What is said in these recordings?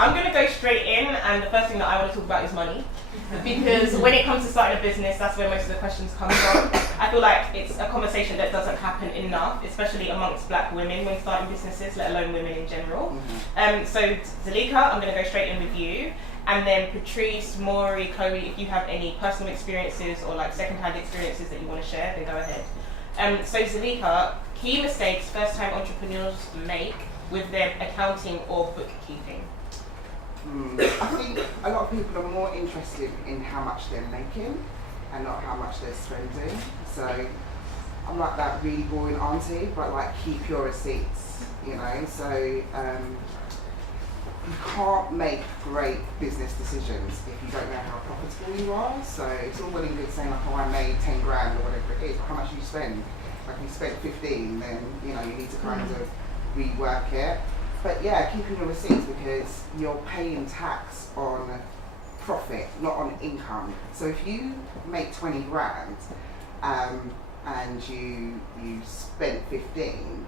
I'm going to go straight in, and the first thing that I want to talk about is money. Because when it comes to starting a business, that's where most of the questions come from. I feel like it's a conversation that doesn't happen enough, especially amongst black women when starting businesses, let alone women in general. So Zalika, I'm going to go straight in with you. And then Patrice, Maury, Chloe, if you have any personal experiences or like second-hand experiences that you want to share, then go ahead. So Zalika, key mistakes first-time entrepreneurs make with their accounting or bookkeeping. I think a lot of people are more interested in how much they're making and not how much they're spending. So I'm like that really boring auntie, but like keep your receipts, you know. So you can't make great business decisions if you don't know how profitable you are. So it's all well and good saying like, oh, I made 10 grand or whatever it is. How much you spend? Like if you spent 15, then you know you need to kind of rework it. But yeah, keeping your receipts because you're paying tax on profit, not on income. So if you make 20 grand and you spent 15,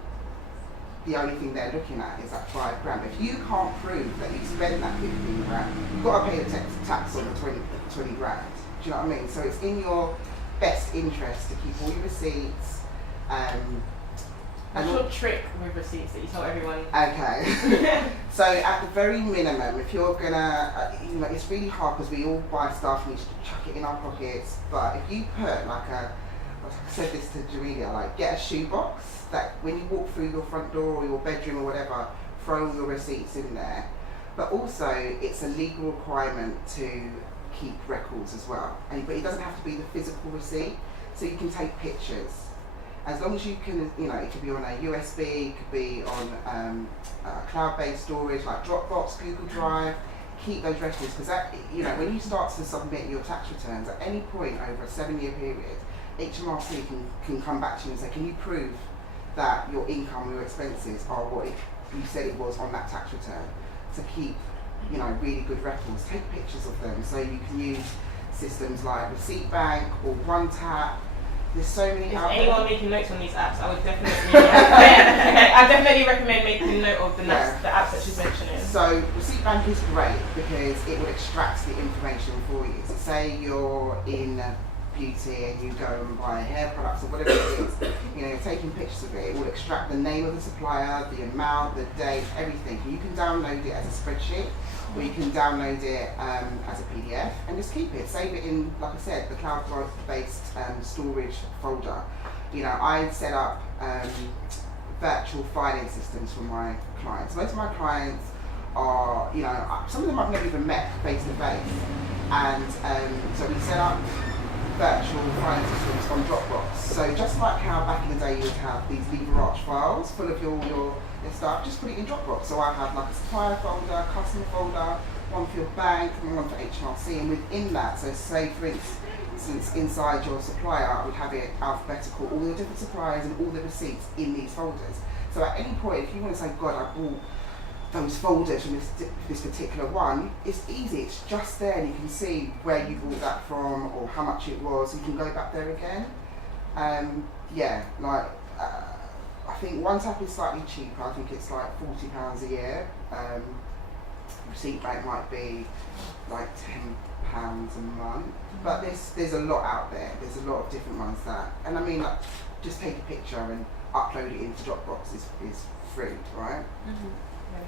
the only thing they're looking at is that 5 grand. If you can't prove that you spent that 15 grand, you've got to pay the tax on the 20 grand. Do you know what I mean? So it's in your best interest to keep all your receipts. What's your trick with receipts that you tell everyone? Okay. So at the very minimum, if you're gonna, you know, it's really hard because we all buy stuff and you just chuck it in our pockets. But if you put like I said this to Jamelia, like get a shoebox that when you walk through your front door or your bedroom or whatever, throw your receipts in there. But also, it's a legal requirement to keep records as well. But it doesn't have to be the physical receipt, so you can take pictures. As long as you can, you know, it could be on a USB, it could be on cloud-based storage like Dropbox, Google Drive. Keep those records because that, you know, when you start to submit your tax returns at any point over a 7-year period, HMRC can come back to you and say, can you prove that your income or your expenses are what you said it was on that tax return? So keep, you know, really good records. Take pictures of them so you can use systems like Receipt Bank or OneTap. There's so many out there. Is anyone making notes on these apps? I would definitely I definitely recommend making note of the apps that she's mentioning. So Receipt Bank is great because it will extract the information for you. So say you're in beauty and you go and buy hair products or whatever it is, you know, you're taking pictures of it, it will extract the name of the supplier, the amount, the date, everything. You can download it as a spreadsheet or you can download it as a PDF and just keep it. Save it in, like I said, the cloud-based storage folder. You know, I set up virtual filing systems for my clients. Most of my clients are, you know, some of them I've never even met face to face. And so we set up virtual filing systems on Dropbox. So just like how back in the day you would have these lever arch files full of your stuff, just put it in Dropbox. So I have like a supplier folder, customer folder, one for your bank and one for HMRC, and within that, so say for instance inside your supplier, I would have it alphabetical, all the different suppliers and all the receipts in these folders. So at any point, if you want to say, God, I bought those folders from this particular one, it's easy, it's just there and you can see where you bought that from or how much it was, you can go back there again. I think OneTap is slightly cheaper, I think it's like £40 a year. Receipt Bank might be like £10 a month, but there's a lot out there, there's a lot of different ones that, and I mean like, just take a picture and upload it into Dropbox is free, right?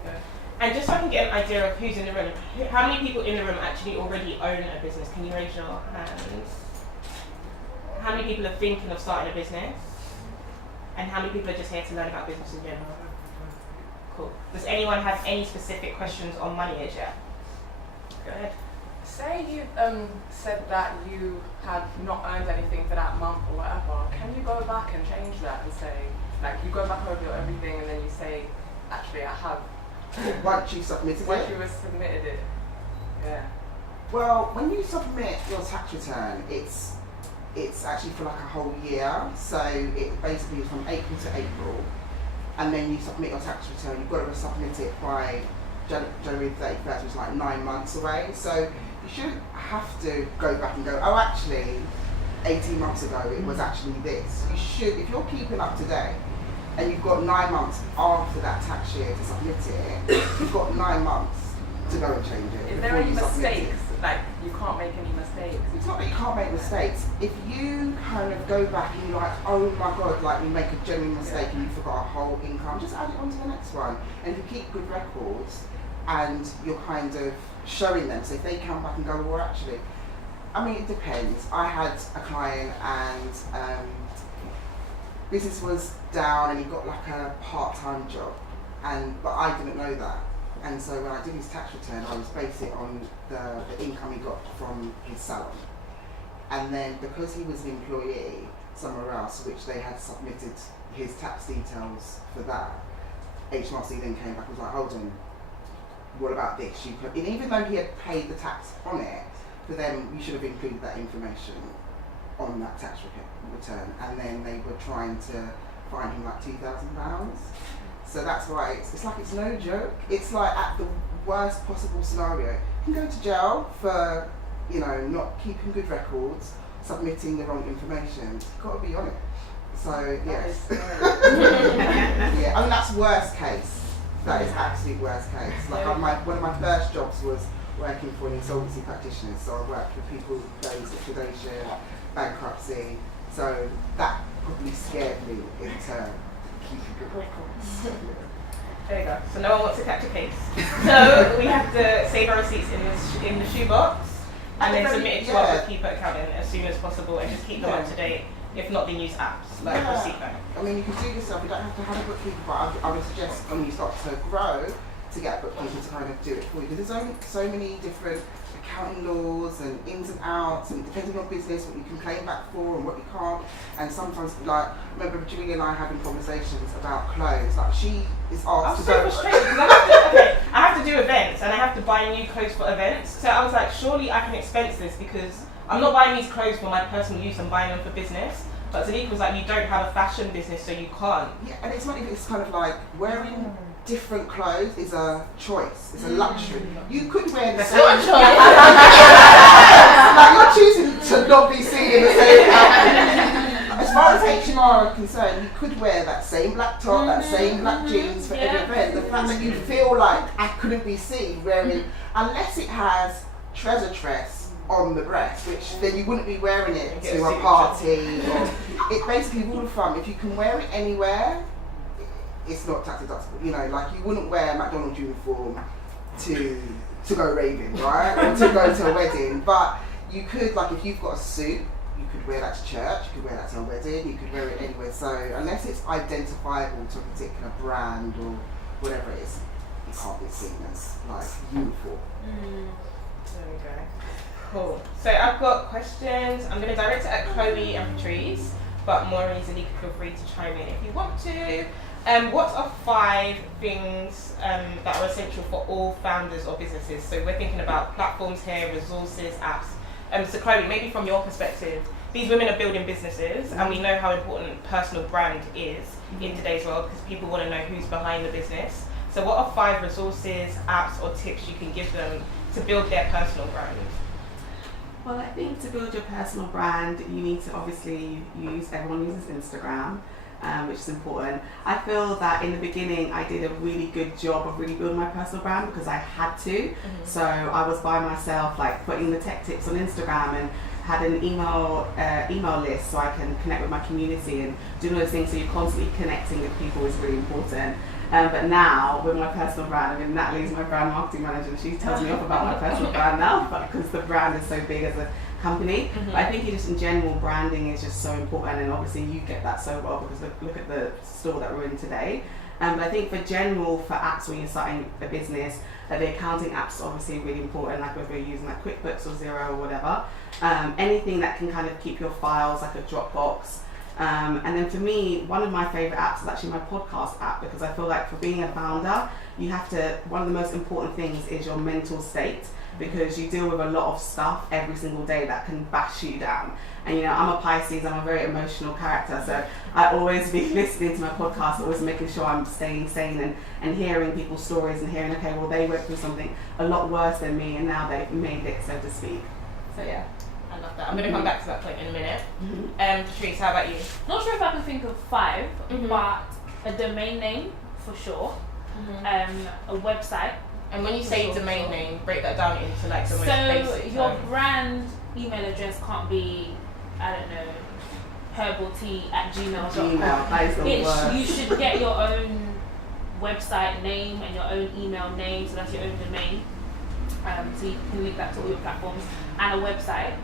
Okay. And just so I can get an idea of who's in the room, how many people in the room actually already own a business? Can you raise your hands? How many people are thinking of starting a business? And how many people are just here to learn about business in general? Cool. Does anyone have any specific questions on money as yet? Go ahead. Say you said that you had not earned anything for that month or whatever. Can you go back and change that and say, like, you go back over your everything and then you say, actually, I have. Once you submitted it? Once you submitted it, yeah. Well, when you submit your tax return, it's actually for like a whole year. So it basically is from April to April. And then you submit your tax return, you've got to submit it by January 31st, which is like 9 months away. So you shouldn't have to go back and go, oh, actually, 18 months ago, it was actually this. You should, if you're keeping up to date, and you've got 9 months after that tax year to submit it, you've got 9 months to go and change it. Is there any mistakes? Like, you can't make any mistakes? It's not that you can't make mistakes. If you kind of go back and you're like, oh my God, like you make a genuine mistake and you forgot a whole income, just add it on to the next one. And if you keep good records and you're kind of showing them, so if they come back and go, well, actually, I mean, it depends. I had a client and business was down and he got like a part-time job, but I didn't know that. And so when I did his tax return, I was basing it on the income he got from his salon. And then because he was an employee somewhere else, which they had submitted his tax details for that, HMRC then came back and was like, hold on, what about this? And even though he had paid the tax on it, for them, you should have included that information on that tax return. And then they were trying to fine him like £2,000. So that's why it's like it's no joke. It's like at the worst possible scenario, you can go to jail for, you know, not keeping good records, submitting the wrong information. You've got to be on it. So yes. Yeah, I mean that's worst case. That is absolute worst case. Like one of my first jobs was working for an insolvency practitioner. So I worked with people going liquidation, bankruptcy. So that probably scared me in turn. Keeping good records. There you go. So no one wants to catch a case. So we have to save our receipts in the shoebox and then submit it to our bookkeeper accountant as soon as possible and just keep them up to date. If not, then use apps like Receipt Bank. I mean, you can do yourself. You don't have to have a bookkeeper, but I would suggest when you start to grow, to get a bookkeeper to kind of do it for you. Because there's only so many different accounting laws and ins and outs, and depending on business, what you can claim back for and what you can't. And sometimes, like, I remember Julie and I having conversations about clothes. Like, she is asked to go. I'm so frustrated because I have to do events and I have to buy new clothes for events. So I was like, surely I can expense this because I'm not buying these clothes for my personal use, I'm buying them for business. But Zanique was like, you don't have a fashion business, so you can't. Yeah, and it's not even, it's kind of like wearing different clothes is a choice, it's a luxury. You could wear the same choice. Like you're choosing to not be seen in the same outfit. As far as H&R are concerned, you could wear that same black top, that same black jeans for every event. The fact that you feel like I couldn't be seen wearing, unless it has TreasureTress on the breast, which then you wouldn't be wearing it to a party. Or it basically rule of thumb, if you can wear it anywhere, it's not tax deductible. You know, like you wouldn't wear a McDonald's uniform to go raving, right? Or to go to a wedding. But you could, like if you've got a suit, you could wear that to church, you could wear that to a wedding, you could wear it anywhere. So unless it's identifiable to a particular brand or whatever it is, it can't be seen as like uniform. There we go. Cool. So I've got questions. I'm going to direct it at Chloe and Patrice, but Maureen and Zanique, feel free to chime in if you want to. What are 5 things that are essential for all founders or businesses? So we're thinking about platforms here, resources, apps. So Chloe, maybe from your perspective, these women are building businesses and we know how important personal brand is in today's world because people want to know who's behind the business. So what are 5 resources, apps or tips you can give them to build their personal brand? Well, I think to build your personal brand, you need to obviously everyone uses Instagram, which is important. I feel that in the beginning, I did a really good job of really building my personal brand because I had to. So I was by myself, like putting the tech tips on Instagram and had an email list so I can connect with my community and do all those things. So you're constantly connecting with people is really important. But now, with my personal brand, I mean, Natalie's my brand marketing manager, and she tells me off about my personal brand now, because the brand is so big as a company. But I think just in general, branding is just so important, and obviously you get that so well because look at the store that we're in today. But I think for apps when you're starting a business, the accounting apps are obviously really important, like whether you're using like QuickBooks or Xero or whatever. Anything that can kind of keep your files, like a Dropbox. And then for me, one of my favorite apps is actually my podcast app because I feel like for being a founder, one of the most important things is your mental state because you deal with a lot of stuff every single day that can bash you down. And you know, I'm a Pisces, I'm a very emotional character, so I always be listening to my podcast, always making sure I'm staying sane and hearing people's stories and hearing, okay, well they went through something a lot worse than me and now they've made it, so to speak. So yeah. I love that. I'm going to come back to that point in a minute. Patrice, how about you? Not sure if I can think of 5, but a domain name for sure, a website, And when you say domain name, break that down into like the most So basic your terms. brand email address can't be, I don't know, herbaltea@gmail.com. Gmail, that is the worst. You should get your own website name and your own email name, so that's your own domain. So you can link that to all your platforms, and a website.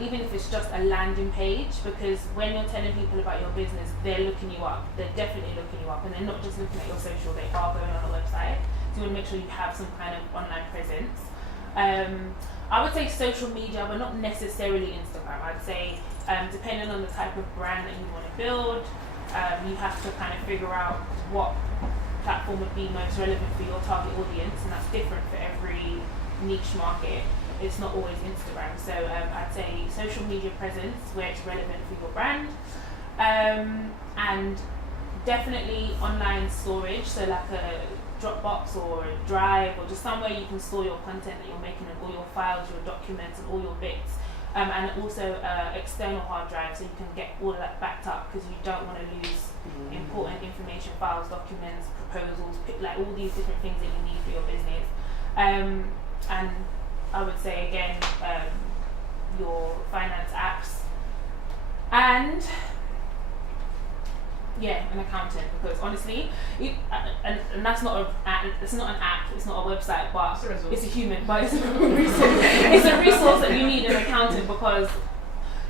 Even if it's just a landing page, because when you're telling people about your business, they're looking you up. They're definitely looking you up, and they're not just looking at your social, they are going on a website. So you want to make sure you have some kind of online presence. I would say social media, but not necessarily Instagram. I'd say depending on the type of brand that you want to build, you have to kind of figure out what platform would be most relevant for your target audience, and that's different for every niche market. It's not always Instagram. So I'd say social media presence where it's relevant for your brand, and definitely online storage, so like a Dropbox or a Drive, or just somewhere you can store your content that you're making, and all your files, your documents, and all your bits. And also external hard drive, so you can get all of that backed up, because you don't want to lose important information, files, documents, proposals, like all these different things that you need for your business. And I would say again, your finance apps, and an accountant, because honestly, and that's not it's not an app, it's not a website, but it's a human, but it's a resource. It's a resource that you need an accountant, because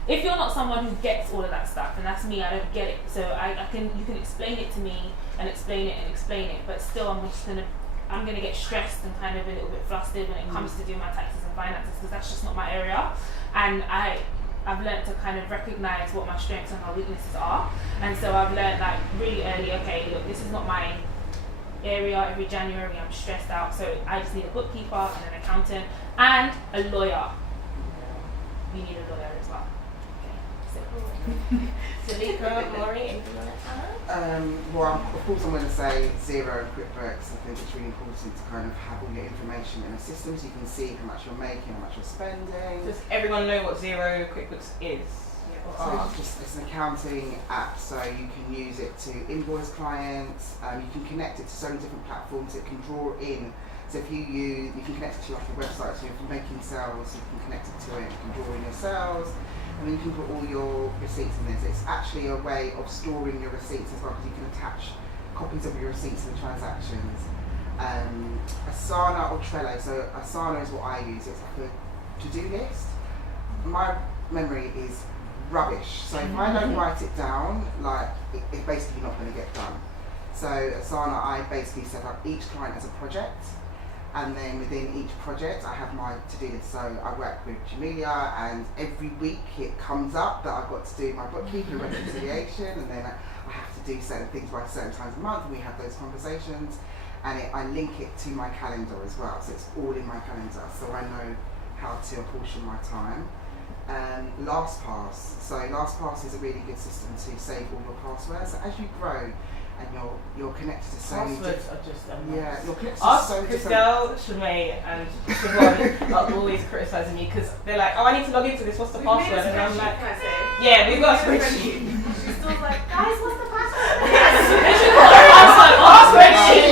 if you're not someone who gets all of that stuff, and that's me, I don't get it. So you can explain it to me and explain it, but still I'm gonna get stressed and kind of a little bit flustered when it comes to doing my taxes and finances, because that's just not my area. And I've learned to kind of recognize what my strengths and my weaknesses are. And so I've learned like really early, okay, look, this is not my area. Every January I'm stressed out, so I just need a bookkeeper and an accountant and a lawyer. We need a lawyer as well. Okay. Salika, Maury, anything you want to add? Well, of course I'm going to say Xero and QuickBooks. I think it's really important to kind of have all your information in a system so you can see how much you're making, how much you're spending. Does everyone know what Xero QuickBooks is? It's an accounting app, so you can use it to invoice clients. You can connect it to so many different platforms. It can draw in. So if you can connect it to like a website. So if you're making sales, you can connect it to it. You can draw in your sales. And then you can put all your receipts in this. It's actually a way of storing your receipts as well, because you can attach copies of your receipts and transactions. Asana or Trello. So Asana is what I use. It's like a to-do list. My memory is rubbish. So if I don't write it down, like it's basically not going to get done. So Asana, I basically set up each client as a project. And then within each project, I have my to-do list. So I work with Jamelia, and every week it comes up that I've got to do my bookkeeping reconciliation, and then I have to do certain things by certain times a month, and we have those conversations. And I link it to my calendar as well, so it's all in my calendar, so I know how to apportion my time. LastPass. So LastPass is a really good system to save all your passwords. So as you grow, and you're connected to so many Passwords are just a mess. Yeah, you're connected to Us, so many Christelle, Chloé, and Siobhan are always criticising me, because they're like, oh, I need to log into this, what's the password? And I'm like, yeah, we've got a spreadsheet. She's still like, guys, what's the password? Make sure you put a password on the spreadsheet.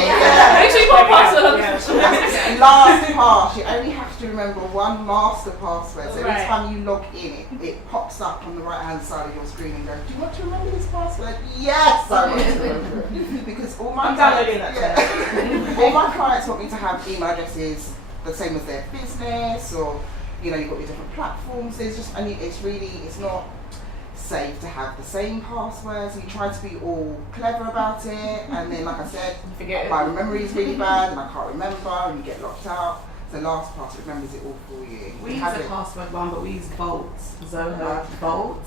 Make sure you put a password on the spreadsheet. LastPass, you only have to remember one master password. So every Right. time you log in, it pops up on the right hand side of your screen and goes, do you want to remember this password? Yes, I want to remember it. Because all my I'm downloading that. all my clients want me to have email addresses the same as their business, or you've got your different platforms. There's just, it's not safe to have the same passwords. You try to be all clever about it, and then, like I said, Forget it. my memory is really bad and I can't remember, and you get locked out. So LastPass remembers it all for you. We use a password one, but we use Vault, Zoho Vault,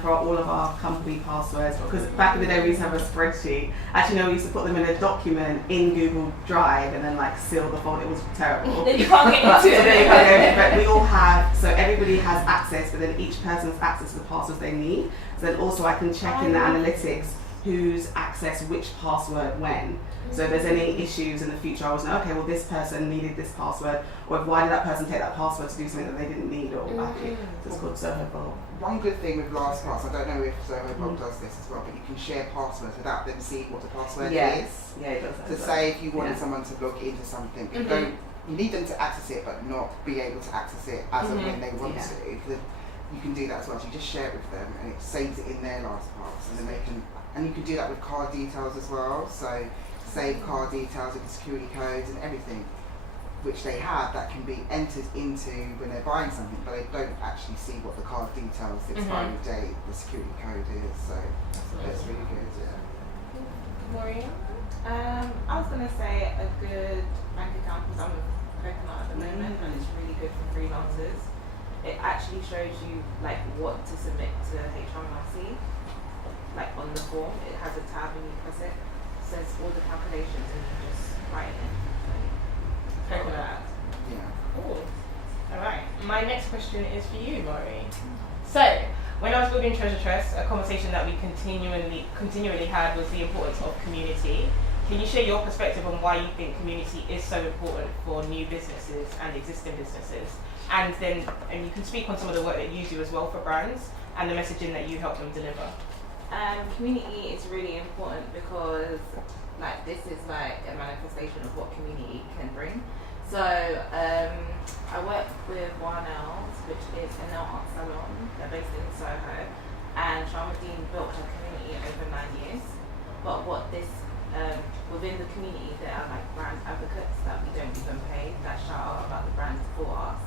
for all of our company passwords, because back in the day we used to have a spreadsheet. Actually, no, we used to put them in a document in Google Drive and then like seal the folder. It was terrible. Then you can't get But, into it. but we all have, so everybody has access, but then each person has access to the passwords they need. So then also I can check in the analytics who's accessed which password when. So if there's any issues in the future, I always know, okay, well this person needed this password, or why did that person take that password to do something that they didn't need, or actually, so it's called Soho Vault. One good thing with LastPass, I don't know if Soho Vault does this as well, but you can share passwords without them seeing what the password is. Yeah, it does. To say if you wanted someone to log into something, you need them to access it, but not be able to access it as and when they want to. You can do that as well. So you just share it with them, and it saves it in their LastPass, and then they can. And you can do that with card details as well. So save card details with the security codes and everything, which they have, that can be entered into when they're buying something, but they don't actually see what the card details, the expiry date, the security code is. So that's really good. Maureen? I was going to say a good bank account, because I'm with Coconut at the moment, and it's really good for freelancers. It actually shows you like what to submit to HMRC, like on the form. It has a tab and you press it, says all the calculations, and you just write it in. Coconut. Yeah. Cool. Alright. My next question is for you, Maureen. So, when I was building TreasureTress, a conversation that we continually had was the importance of community. Can you share your perspective on why you think community is so important for new businesses and existing businesses? And you can speak on some of the work that you do as well for brands and the messaging that you help them deliver. Community is really important because like this is like a manifestation of what community can bring. So I work with Nails, which is a nail art salon. They're based in Soho, and Charmadine built her community over 9 years. But what this within the community, there are like brand advocates that we don't even pay that shout out about the brands for us.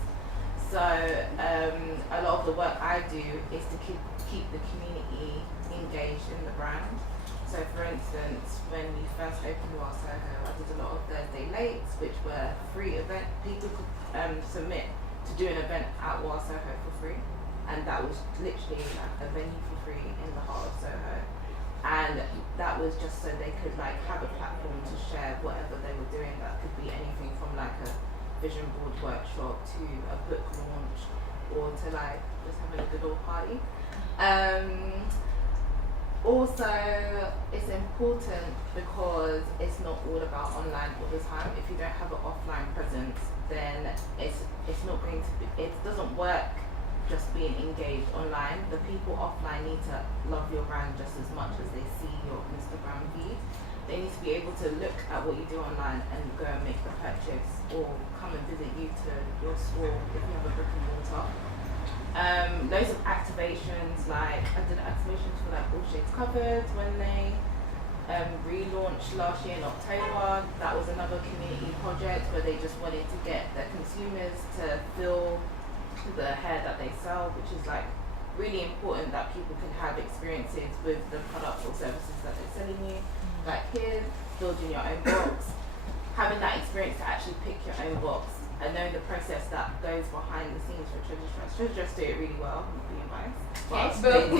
So a lot of the work I do is to keep the community engaged in the brand. So for instance, when we first opened War Soho, I did a lot of Thursday Lates, which were free event. People could submit to do an event at War Soho for free, and that was literally like a venue for free in the heart of Soho. And that was just so they could like have a platform to share whatever they were doing. That could be anything from like a vision board workshop to a book launch, or to like just having a good old party. Also, it's important because it's not all about online all the time. If you don't have an offline presence, then it's not going to be, it doesn't work just being engaged online. The people offline need to love your brand just as much as they see your Instagram feed. They need to be able to look at what you do online and go and make the purchase, or come and visit you to your store if you have a brick and mortar. Loads of activations, like I did activations for like All Shades Covered when they relaunched last year in October. That was another community project where they just wanted to get their consumers to feel the hair that they sell, which is like really important, that people can have experiences with the products or services that they're selling you. Like here, building your own box, having that experience to actually pick your own box, and knowing the process that goes behind the scenes for TreasureTress. TreasureTress do it really well, I'm not being biased, but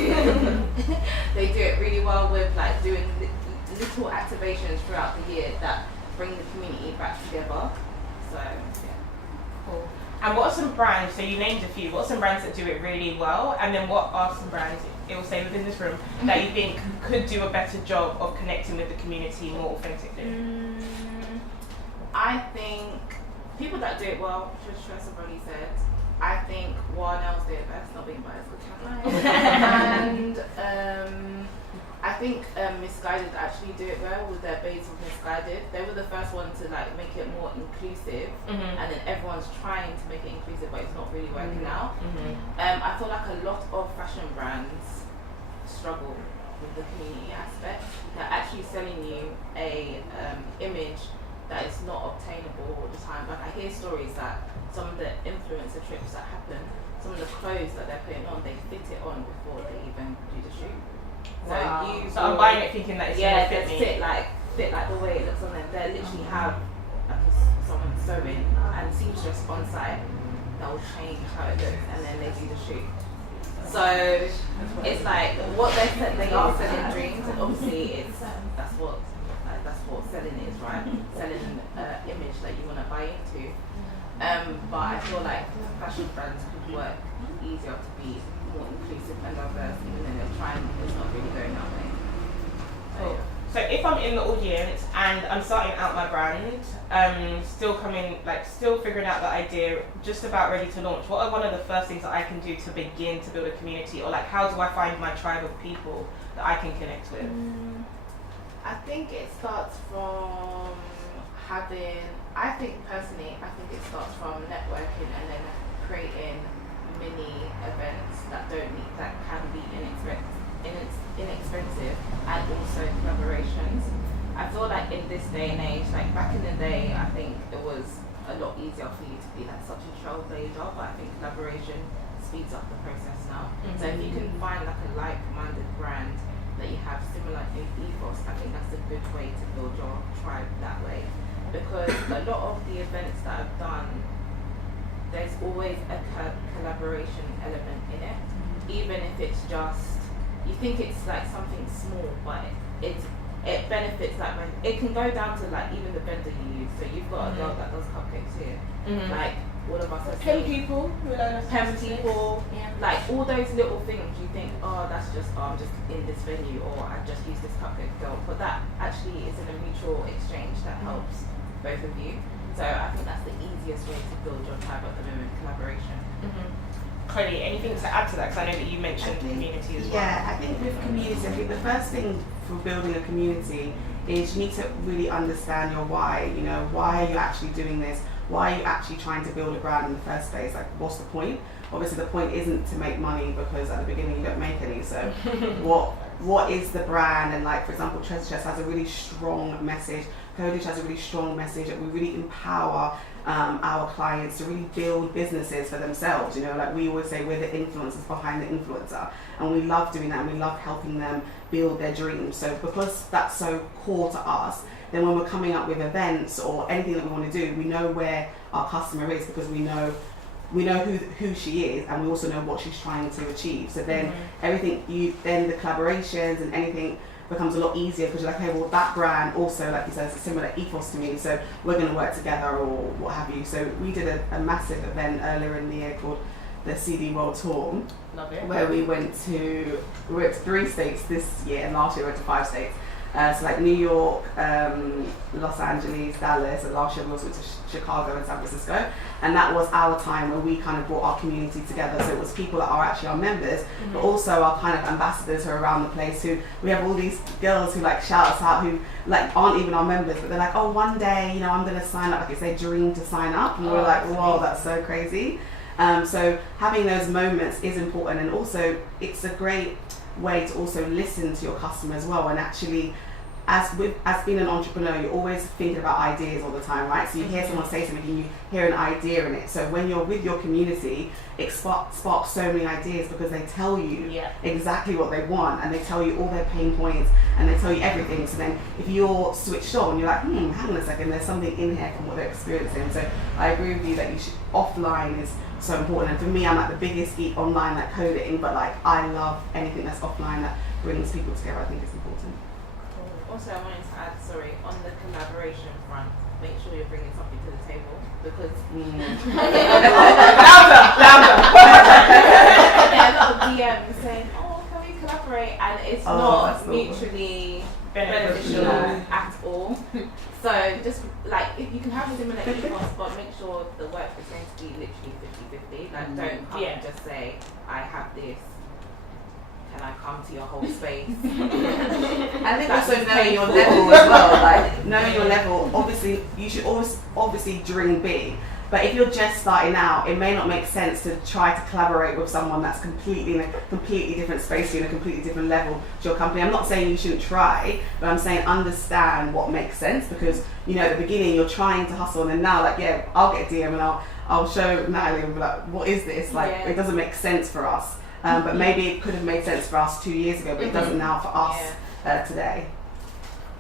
they do it really well with like doing little activations throughout the year that bring the community back together. So yeah. Cool. And what are some brands, so you named a few, what are some brands that do it really well, and then what are some brands, it will say within this room, that you think could do a better job of connecting with the community more authentically? I think people that do it well, TreasureTress have already said. I think Nails do it best, not being biased with and I think Misguided actually do it well with their base of Misguided. They were the first one to like make it more inclusive, and then everyone's trying to make it inclusive, but it's not really working out. I feel like a lot of fashion brands struggle with the community aspect. They're actually selling you a image that is not obtainable all the time. Like I hear stories that some of the influencer trips that happen, some of the clothes that they're putting on, they fit it on before they even do the shoot. Wow. So I'm buying it thinking that it's yeah, going to fit me. fit like the way it looks on them. They literally have like someone sewing and seamstress on site that will change how it looks, and then they do the shoot. So it's like what they are selling dreams, and obviously that's what selling is, right? Selling an image that you want to buy into. But I feel like fashion brands could work easier to be more inclusive and diverse, even though they're trying, it's not really going that way. So if I'm in the audience and I'm starting out my brand, still figuring out the idea, just about ready to launch, what are one of the first things that I can do to begin to build a community, or like how do I find my tribe of people that I can connect with? I think it starts from I think it starts from networking and then creating mini events that can be inexpensive, and also collaborations. I feel like in this day and age, like back in the day, I think it was a lot easier for you to be like such a trailblazer, but I think collaboration speeds up the process now. So if you can find like a like-minded brand that you have similar ethos, I think that's a good way to build your tribe that way. Because a lot of the events that I've done, there's always a collaboration element in it, even if it's just, you think it's like something small, but it benefits that way. It can go down to like even the vendor you use. So you've got a girl that does cupcakes here, like all of us are Pen people, like all those little things you think, oh that's just, I'm just in this venue, or I just use this cupcake girl, but that actually is in a mutual exchange that helps both of you. So I think that's the easiest way to build your tribe at the moment, collaboration. Chloé, anything to add to that? Because I know that you mentioned community as well. Yeah, I think with community, I think the first thing for building a community is you need to really understand your why. You know, why are you actually doing this? Why are you actually trying to build a brand in the first place? Like, what's the point? Obviously, the point isn't to make money, because at the beginning you don't make any. So, what is the brand? And like, for example, TreasureTress has a really strong message. Chloé has a really strong message that we really empower our clients to really build businesses for themselves. You know, like we always say, we're the influencers behind the influencer, and we love doing that, and we love helping them build their dreams. So because that's so core to us, then when we're coming up with events or anything that we want to do, we know where our customer is, because we know who she is, and we also know what she's trying to achieve. So then then the collaborations and anything becomes a lot easier, because you're like, hey, well that brand also, like you said, it's a similar ethos to me, so we're going to work together or what have you. So we did a massive event earlier in the year called the CD World Tour. Love it. Where we went to 3 states this year, and last year we went to 5 states. So like New York, Los Angeles, Dallas, and last year we also went to Chicago and San Francisco. And that was our time where we kind of brought our community together. So it was people that are actually our members, but also our kind of ambassadors who are around the place. Who we have all these girls who like shout us out, who like aren't even our members, but they're like, oh, one day, you know, I'm going to sign up. Like it's their dream to sign up, and we're like, whoa, that's so crazy. So having those moments is important, and also it's a great way to also listen to your customer as well. And actually, as being an entrepreneur, you're always thinking about ideas all the time, right? So you hear someone say something and you hear an idea in it. So when you're with your community, it sparks so many ideas, because they tell you exactly what they want, and they tell you all their pain points, and they tell you everything. So then if you're switched on, you're like, hang on a second, there's something in here from what they're experiencing. So I agree with you that offline is so important. And for me, I'm like the biggest geek online, like coding, but like I love anything that's offline that brings people together. I think it's important. Also, I wanted to add, on the collaboration front, make sure you're bringing something to the table, because louder. I get a lot of DMs saying, oh, can we collaborate? And it's not mutually beneficial at all. So just like, if you can have a similar ethos, but make sure the work is going to be literally 50-50. Like don't come and just say, I have this, can I come to your whole space? I think also knowing your level as well, like knowing your level, obviously you should always obviously dream big, but if you're just starting out, it may not make sense to try to collaborate with someone that's completely in a completely different space, in a completely different level to your company. I'm not saying you shouldn't try, but I'm saying understand what makes sense, because you know at the beginning you're trying to hustle, and then now like I'll get a DM and I'll show Natalie and be like, what is this? Like it doesn't make sense for us. But maybe it could have made sense for us 2 years ago, but it doesn't now for us today.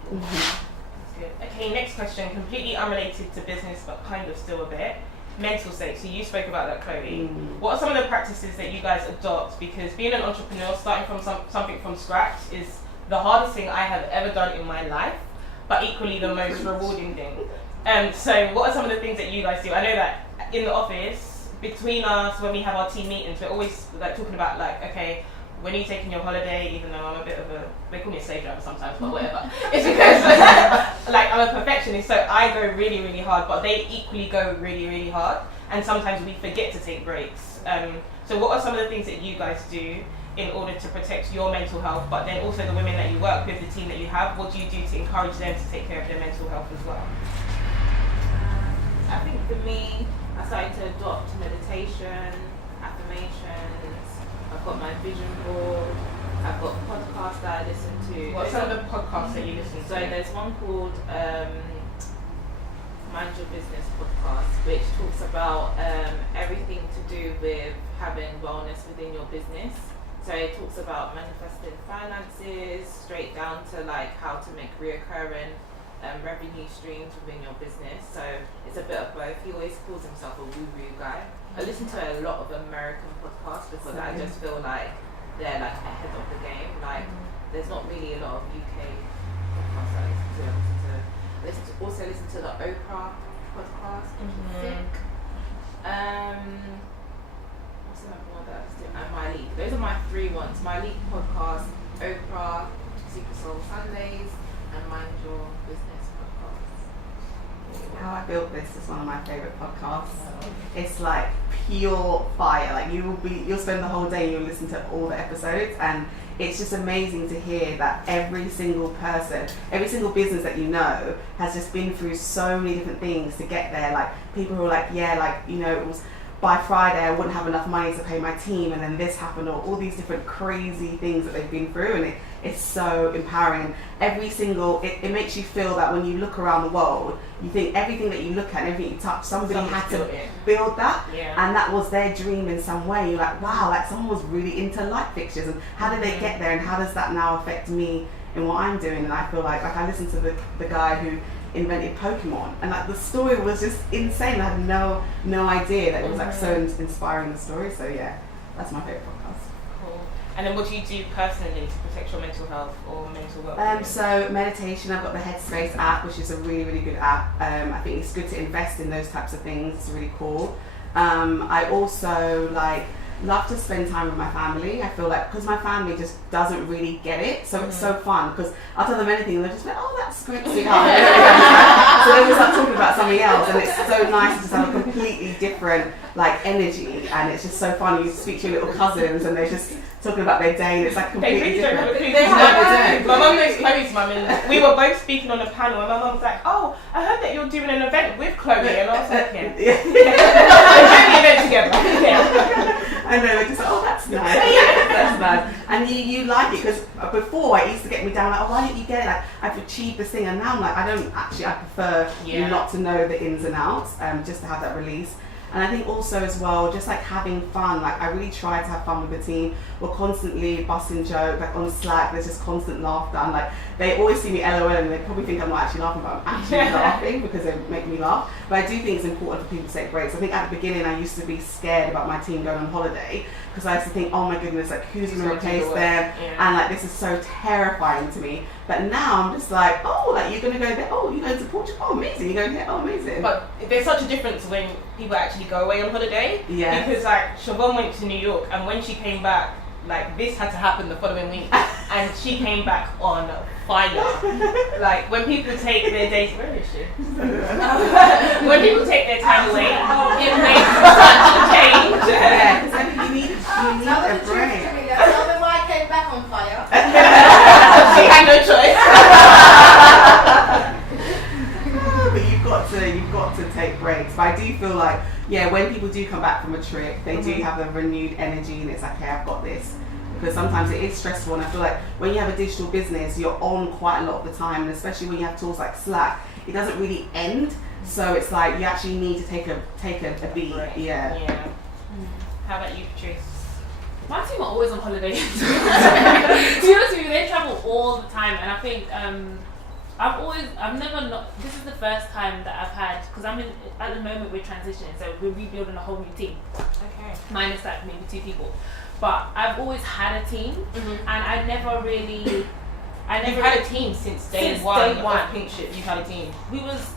That's good. Okay, next question, completely unrelated to business, but kind of still a bit. Mental state. So you spoke about that, Chloé. What are some of the practices that you guys adopt? Because being an entrepreneur, starting from something from scratch, is the hardest thing I have ever done in my life, but equally the most rewarding thing. So what are some of the things that you guys do? I know that in the office, between us, when we have our team meetings, we're always like talking about like, okay, when are you taking your holiday? Even though I'm a bit of a, they call me a slave driver sometimes, but whatever. It's because like I'm a perfectionist, so I go really, really hard, but they equally go really, really hard. And sometimes we forget to take breaks. So what are some of the things that you guys do in order to protect your mental health, but then also the women that you work with, the team that you have? What do you do to encourage them to take care of their mental health as well? I think for me, I started to adopt meditation, affirmations. I've got my vision board. I've got podcasts that I listen to. What's some of the podcasts that you listen to? So there's one called Mind Your Business podcast, which talks about everything to do with having wellness within your business. So it talks about manifesting finances, straight down to like how to make reoccurring revenue streams within your business. So it's a bit of both. He always calls himself a woo-woo guy. I listen to a lot of American podcasts because I just feel like they're like ahead of the game. Like there's not really a lot of UK podcasts I listen to. Also listen to the Oprah podcast, thick. What's another one that I listen to? And My League. Those are my 3 ones. My League podcast, Oprah, Super Soul Sundays, and Mind Your Business podcast. How I Built This is one of my favourite podcasts. It's like pure fire. Like you'll spend the whole day and you'll listen to all the episodes, and it's just amazing to hear that every single person, every single business that you know has just been through so many different things to get there. Like people who are like, yeah, like, you know, it was by Friday I wouldn't have enough money to pay my team, and then this happened, or all these different crazy things that they've been through, and it's so empowering. Every single, it makes you feel that when you look around the world, you think everything that you look at, everything you touch, somebody had to build that, and that was their dream in some way. You're like, wow, like someone was really into light fixtures, and how did they get there, and how does that now affect me in what I'm doing? And I feel like I listened to the guy who invented Pokemon, and like the story was just insane. I had no idea that it was like so inspiring, the story. So yeah, that's my favorite podcast. Cool. And then what do you do personally to protect your mental health or mental well-being? So meditation, I've got the Headspace app, which is a really, really good app. I think it's good to invest in those types of things. It's really cool. I also love to spend time with my family. I feel like because my family just doesn't really get it, so it's so fun because I'll tell them anything and they're just like, oh, that's great, sweetheart. So then we start talking about something else, and it's so nice to just have a completely different like energy, and it's just so fun. You speak to your little cousins and they're just talking about their day, and it's like completely different. My mum knows Chloe's mum, and we were both speaking on a panel, and my mum was like, oh, I heard that you're doing an event with Chloe, and I was like, yeah. We're doing the event together. Yeah. I know, we're just like, oh, that's nice. That's nice. And you like it, because before it used to get me down, like, oh, why didn't you get it? Like, I've achieved this thing, and now I'm like, I prefer not to know the ins and outs, just to have that release. And I think also as well, just like having fun, like I really try to have fun with the team. We're constantly busting jokes, like on Slack, there's just constant laughter, and like they always see me LOL and they probably think I'm not actually laughing, but I'm actually laughing because they make me laugh. But I do think it's important for people to take breaks. I think at the beginning I used to be scared about my team going on holiday because I used to think, oh my goodness, like who's going to replace them? And like this is so terrifying to me. But now I'm just like, oh, like you're going to go there, oh, you're going to Portugal, oh amazing, you're going there, oh amazing. But there's such a difference when people actually go away on holiday. Yeah. Because like Siobhan went to New York, and when she came back, like this had to happen the following week, and she came back on fire. Like when people take their days, where is she? When people take their time away, it makes such a change. Yeah, because I think you need a break. Tell them why I came back on fire. She had no choice. But you've got to take breaks. But I do feel like, yeah, when people do come back from a trip, they do have a renewed energy, and it's like, hey, I've got this. Because sometimes it is stressful, and I feel like when you have a digital business, you're on quite a lot of the time, and especially when you have tools like Slack, it doesn't really end. So it's like you actually need to take a beat. Yeah. How about you, Patrice? My team are always on holiday. To be honest with you, they travel all the time, and I think this is the first time that I've had, because at the moment we're transitioning, so we're rebuilding a whole new team. Okay. Minus like maybe 2 people. But I've always had a team, and I never really You've had a team since day one of Pink Ship. You've had a team. We launched,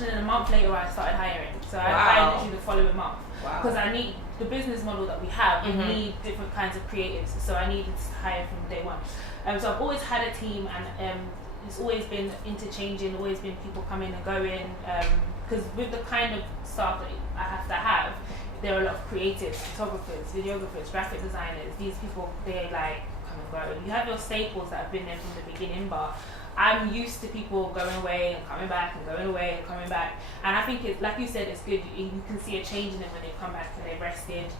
and then a month later I started hiring. So I Wow. hired literally the following month. Wow. Because I need the business model that we have. We Mhm. need different kinds of creatives. So I needed to hire from day one. So I've always had a team, and it's always been interchanging. Always been people coming and going. Because with the kind of staff that I have to have, there are a lot of creatives, photographers, videographers, graphic designers. These people, they like come and go. You have your staples that have been there from the beginning, but I'm used to people going away and coming back and going away and coming back. And I think it's, like you said, it's good. You can see a change in them when they come back and they've rested,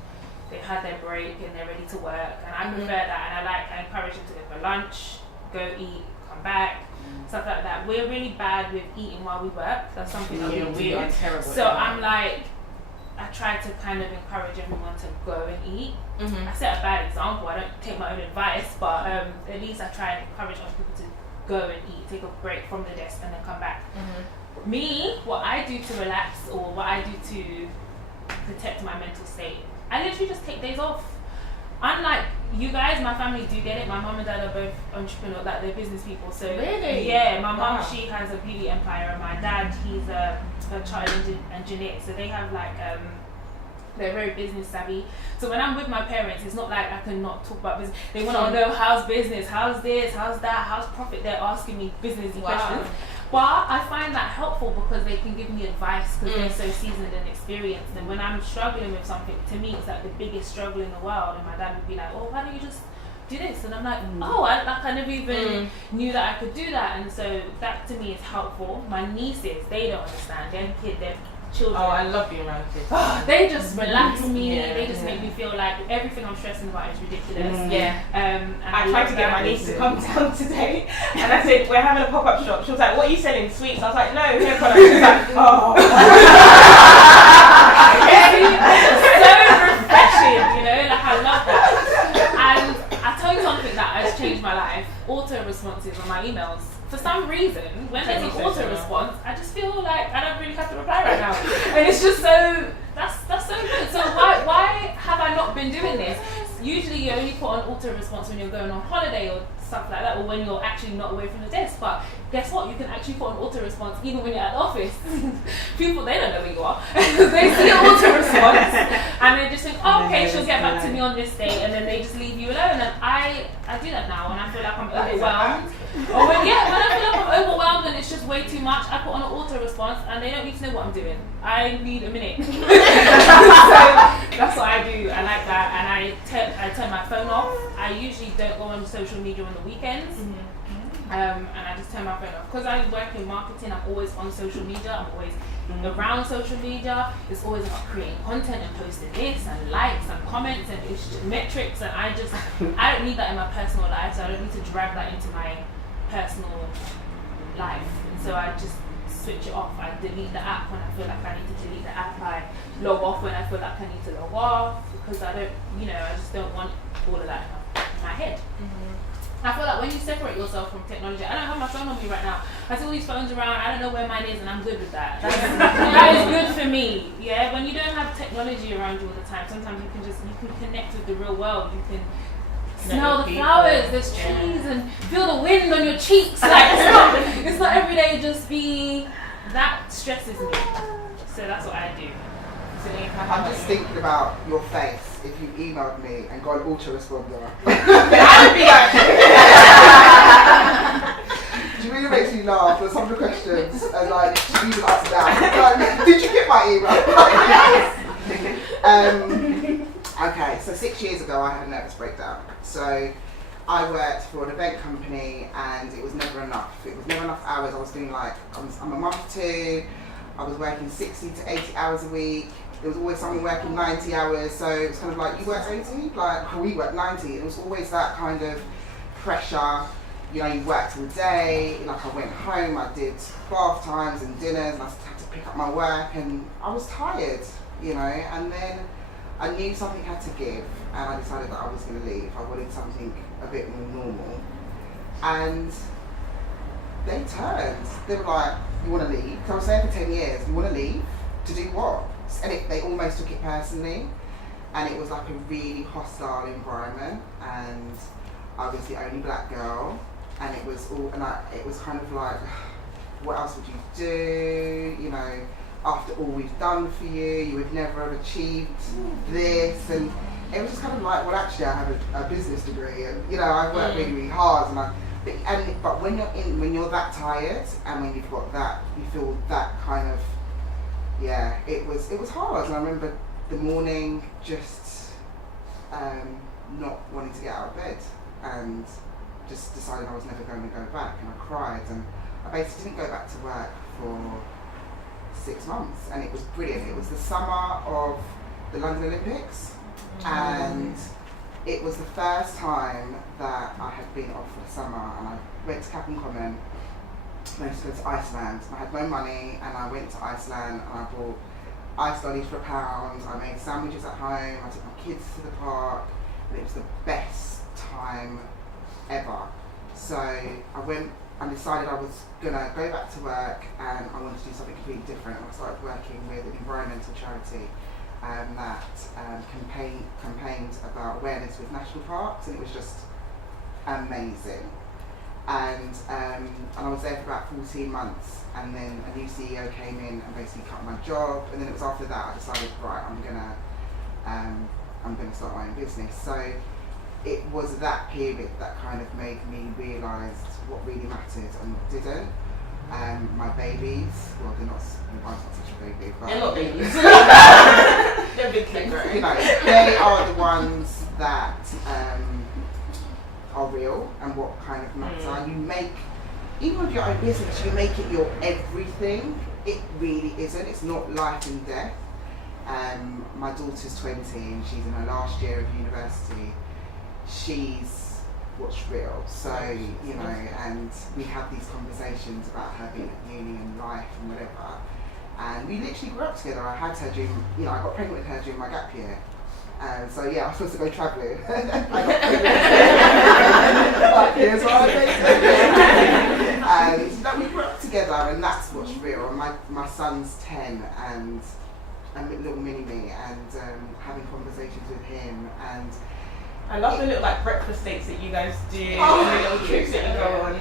they've had their break and they're ready to work. And I prefer that, and I encourage them to go for lunch, go eat, come back, stuff like that. We're really bad with eating while we work. That's something that we do. Terrible. So I'm like, I try to kind of encourage everyone to go and eat. Mhm. I set a bad example. I don't take my own advice, but at least I try and encourage other people to go and eat, take a break from the desk, and then come back. Mhm. Me, what I do to relax, or what I do to protect my mental state, I literally just take days off. Unlike you guys, my family do get it. My mum and dad are both entrepreneurs, like they're business people. So Really? yeah, my mum, Wow. she has a beauty empire, and my dad, he's a chartered engineer. So they have like they're very business savvy. So when I'm with my parents, it's not like I can not talk about business. They want to know how's business, how's this, how's that, how's profit. They're asking me businessy questions. But I find that helpful because they can give me advice because they're so seasoned and experienced. And when I'm struggling with something, to me it's like the biggest struggle in the world. And my dad would be like, "Oh, why don't you just do this?" And I'm like, "Oh, I never even knew that I could do that." And so that to me is helpful. My nieces, they don't understand. They're children. Oh, I love being around kids. They just relax me. Yeah, They just make me feel like everything I'm stressing about is ridiculous. Yeah. And I tried to get my niece to come down today, and I said, "We're having a pop-up shop." She was like, "What are you selling? Sweets?" I was like, "No, hair products." She was like, "Oh." It's so refreshing, you know. Like I love that. And I tell you something that has changed my life: auto responses on my emails. For some reason, when there's an auto response, I just feel like I don't really have to reply right now, and it's just so that's so good. So why have I not been doing this? Usually, you only put on auto response when you're going on holiday or stuff like that, or when you're actually not away from the desk. But guess what? You can actually put on auto response even when you're at the office. People, they don't know where you are. They see an auto response and they just think, "Oh, okay, she'll get back to me on this day," and then they just leave you alone. And I do that now, and I feel like I'm overwhelmed. Or when I feel like I'm overwhelmed and it's just way too much, I put on an auto response and they don't need to know what I'm doing. I need a minute. So that's what I do. I like that, and I turn my phone off. I usually don't go on social media on the weekends. And I just turn my phone off because I work in marketing. I'm always on social media. I'm always around social media. It's always about creating content and posting this and likes and comments and metrics. And I don't need that in my personal life. So I don't need to drag that into my personal life. And so I just switch it off. I delete the app when I feel like I need to delete the app. I log off when I feel like I need to log off because I just don't want all of that in my head. I feel like when you separate yourself from technology, I don't have my phone on me right now. I see all these phones around, I don't know where mine is, and I'm good with that. That is good for me. Yeah, when you don't have technology around you all the time, sometimes you can connect with the real world. You can smell the flowers, there's trees, and feel the wind on your cheeks. Like it's not every day just be. That stresses me. So that's what I do. I'm just thinking about your face if you emailed me and got an autoresponder. I would be like, It really makes me laugh. There's some of the questions and like she's even up and down. Like, did you get my email? Yes. Okay, so 6 years ago I had a nervous breakdown. So I worked for an event company and it was never enough. It was never enough hours. I was doing I'm a mum of two. I was working 60 to 80 hours a week. There was always someone working 90 hours, so it was kind of like, you work 80? Like, we work 90. It was always that kind of pressure. You know, you worked all day. Like, I went home, I did bath times and dinners, and I had to pick up my work, and I was tired, you know. And then I knew something had to give, and I decided that I was going to leave. I wanted something a bit more normal. And they turned. They were like, "You want to leave?" Because I was there for 10 years. You want to leave? To do what? And they almost took it personally, and it was like a really hostile environment. And I was the only black girl, and it was it was kind of like, what else would you do? You know, after all we've done for you, you would never have achieved this, and it was just kind of like, well, actually, I have a business degree, and you know, I work really, really hard, but when you're that tired, and when you've got that, you feel that kind of, yeah, it was hard. And I remember the morning just not wanting to get out of bed, and just deciding I was never going to go back, and I cried, and I basically didn't go back to work for 6 months, and it was brilliant. It was the summer of the London Olympics, and it was the first time that I had been off for the summer, and I went to Clapham Common, I went to go to Iceland. I had no money, and I went to Iceland, and I bought ice lollies for £1. I made sandwiches at home, I took my kids to the park, and it was the best time ever. So I went and decided I was going to go back to work, and I wanted to do something completely different. And I started working with an environmental charity that campaigned about awareness with national parks, and it was just amazing. And I was there for about 14 months, and then a new CEO came in and basically cut my job. And then it was after that I decided, right, I'm gonna start my own business. So it was that period that kind of made me realise what really mattered and what didn't. My babies, well, they're not, my wife's not such a baby, but They're not babies. They're big kids, right? you know, they are the ones that are real and what kind of matter. You make, even with your own business, you make it your everything. It really isn't. It's not life and death. My daughter's 20 and she's in her last year of university. She's what's real. So, you know, and we have these conversations about her being at uni and life and whatever. And we literally grew up together. I had her during, you know, I got pregnant with her during my gap year. So yeah, I was supposed to go travelling. I got pregnant. Here's what I think. And we grew up together, and that's what's real. And my son's 10, and little mini me, and having conversations with him, and I love the little like breakfast dates that you guys do, and the little trips that you go on.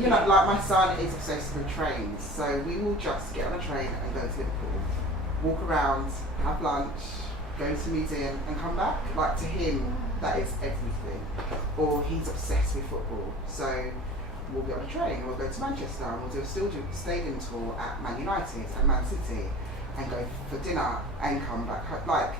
You know, like my son is obsessed with trains, so we will just get on a train and go to Liverpool, walk around, have lunch, go to the museum and come back. Like, to him, that is everything. Or he's obsessed with football, so we'll get on a train, we'll go to Manchester and we'll do a stadium tour at Man United and Man City and go for dinner and come back. Like,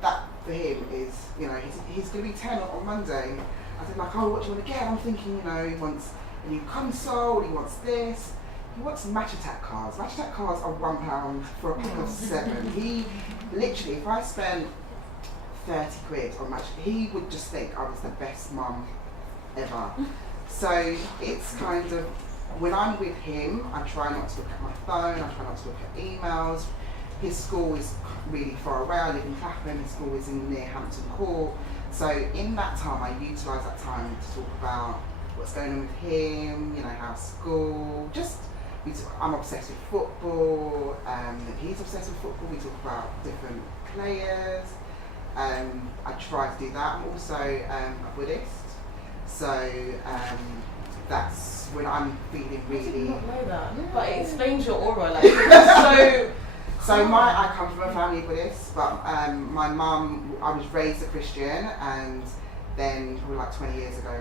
that for him is, you know, he's going to be 10 on Monday. I said, like, oh, what do you want to get? I'm thinking, you know, he wants a new console, he wants this. He wants Match Attack cars. Match Attack cars are £1 for a pack of 7. He literally, if I spent 30 quid on Match, he would just think I was the best mum ever. So it's kind of, when I'm with him, I try not to look at my phone, I try not to look at emails. His school is really far away. I live in Clapham, his school is near Hampton Court. So in that time, I utilise that time to talk about what's going on with him, you know, how's school, just, I'm obsessed with football, he's obsessed with football, we talk about different players. I try to do that. I'm also a Buddhist, so that's when I'm feeling really... I did not know that, yeah. but it explains your aura, like, so... So I come from a family of Buddhists, but my mum, I was raised a Christian, and then probably like 20 years ago,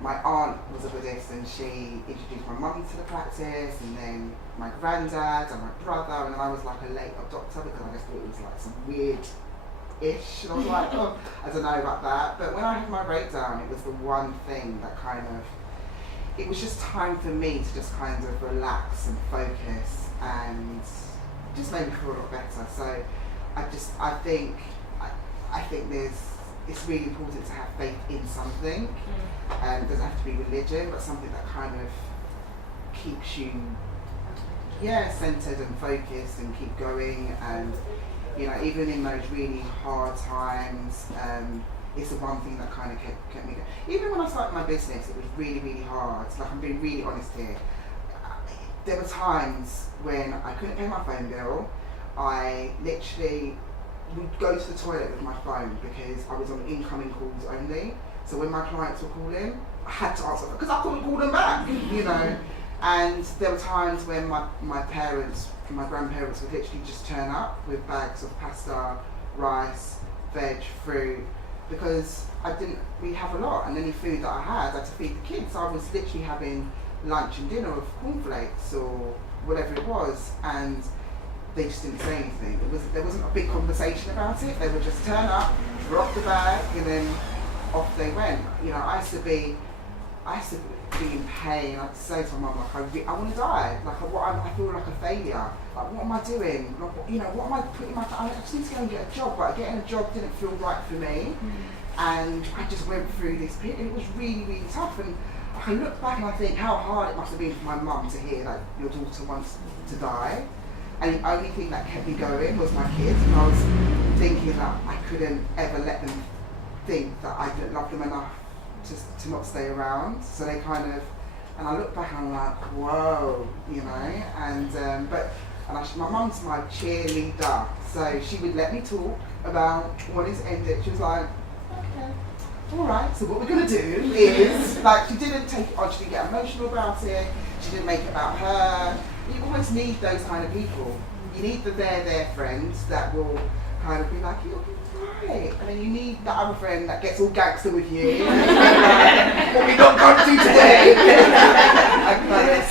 my aunt was a Buddhist, and she introduced my mum to the practice, and then my granddad and my brother, and then I was like a late adopter because I just thought it was like some weird-ish, and I was like, oh, I don't know about that. But when I had my breakdown, it was the one thing that kind of, it was just time for me to just kind of relax and focus, and just made me feel a lot better. So I think it's really important to have faith in something. It doesn't have to be religion, but something that kind of keeps you, centered and focused and keep going. And you know, even in those really hard times, it's the one thing that kind of kept me going. Even when I started my business, it was really, really hard. Like, I'm being really honest here. There were times when I couldn't pay my phone bill. I literally would go to the toilet with my phone because I was on incoming calls only. So when my clients were calling, I had to answer because I couldn't call them back, you know. And there were times when my parents, my grandparents would literally just turn up with bags of pasta, rice, veg, fruit, because we have a lot, and any food that I had to feed the kids. So I was literally having lunch and dinner of cornflakes or whatever it was, and they just didn't say anything. There wasn't a big conversation about it. They would just turn up, drop the bag, and then off they went. You know, I used to be in pain. I'd say to my mum, like, I want to die. Like, I feel like a failure. Like, what am I doing? Like, you know, what am I putting my time? I just need to go and get a job, but getting a job didn't feel right for me. And I just went through this period. It was really, really tough. And I look back and I think how hard it must have been for my mum to hear that your daughter wants to die. And the only thing that kept me going was my kids. And I was thinking that I couldn't ever let them think that I didn't love them enough to not stay around. So they kind of, and I look back and I'm like, whoa, you know. And my mum's my cheerleader, so she would let me talk about what is ended. She was like, okay, all right. So what we're gonna do is, like, she didn't take it on. She didn't get emotional about it. She didn't make it about her. You always need those kind of people. You need the their friends that will kind of be like, you'll be right. And then you need that other friend that gets all gangster with you. What we not going to do today?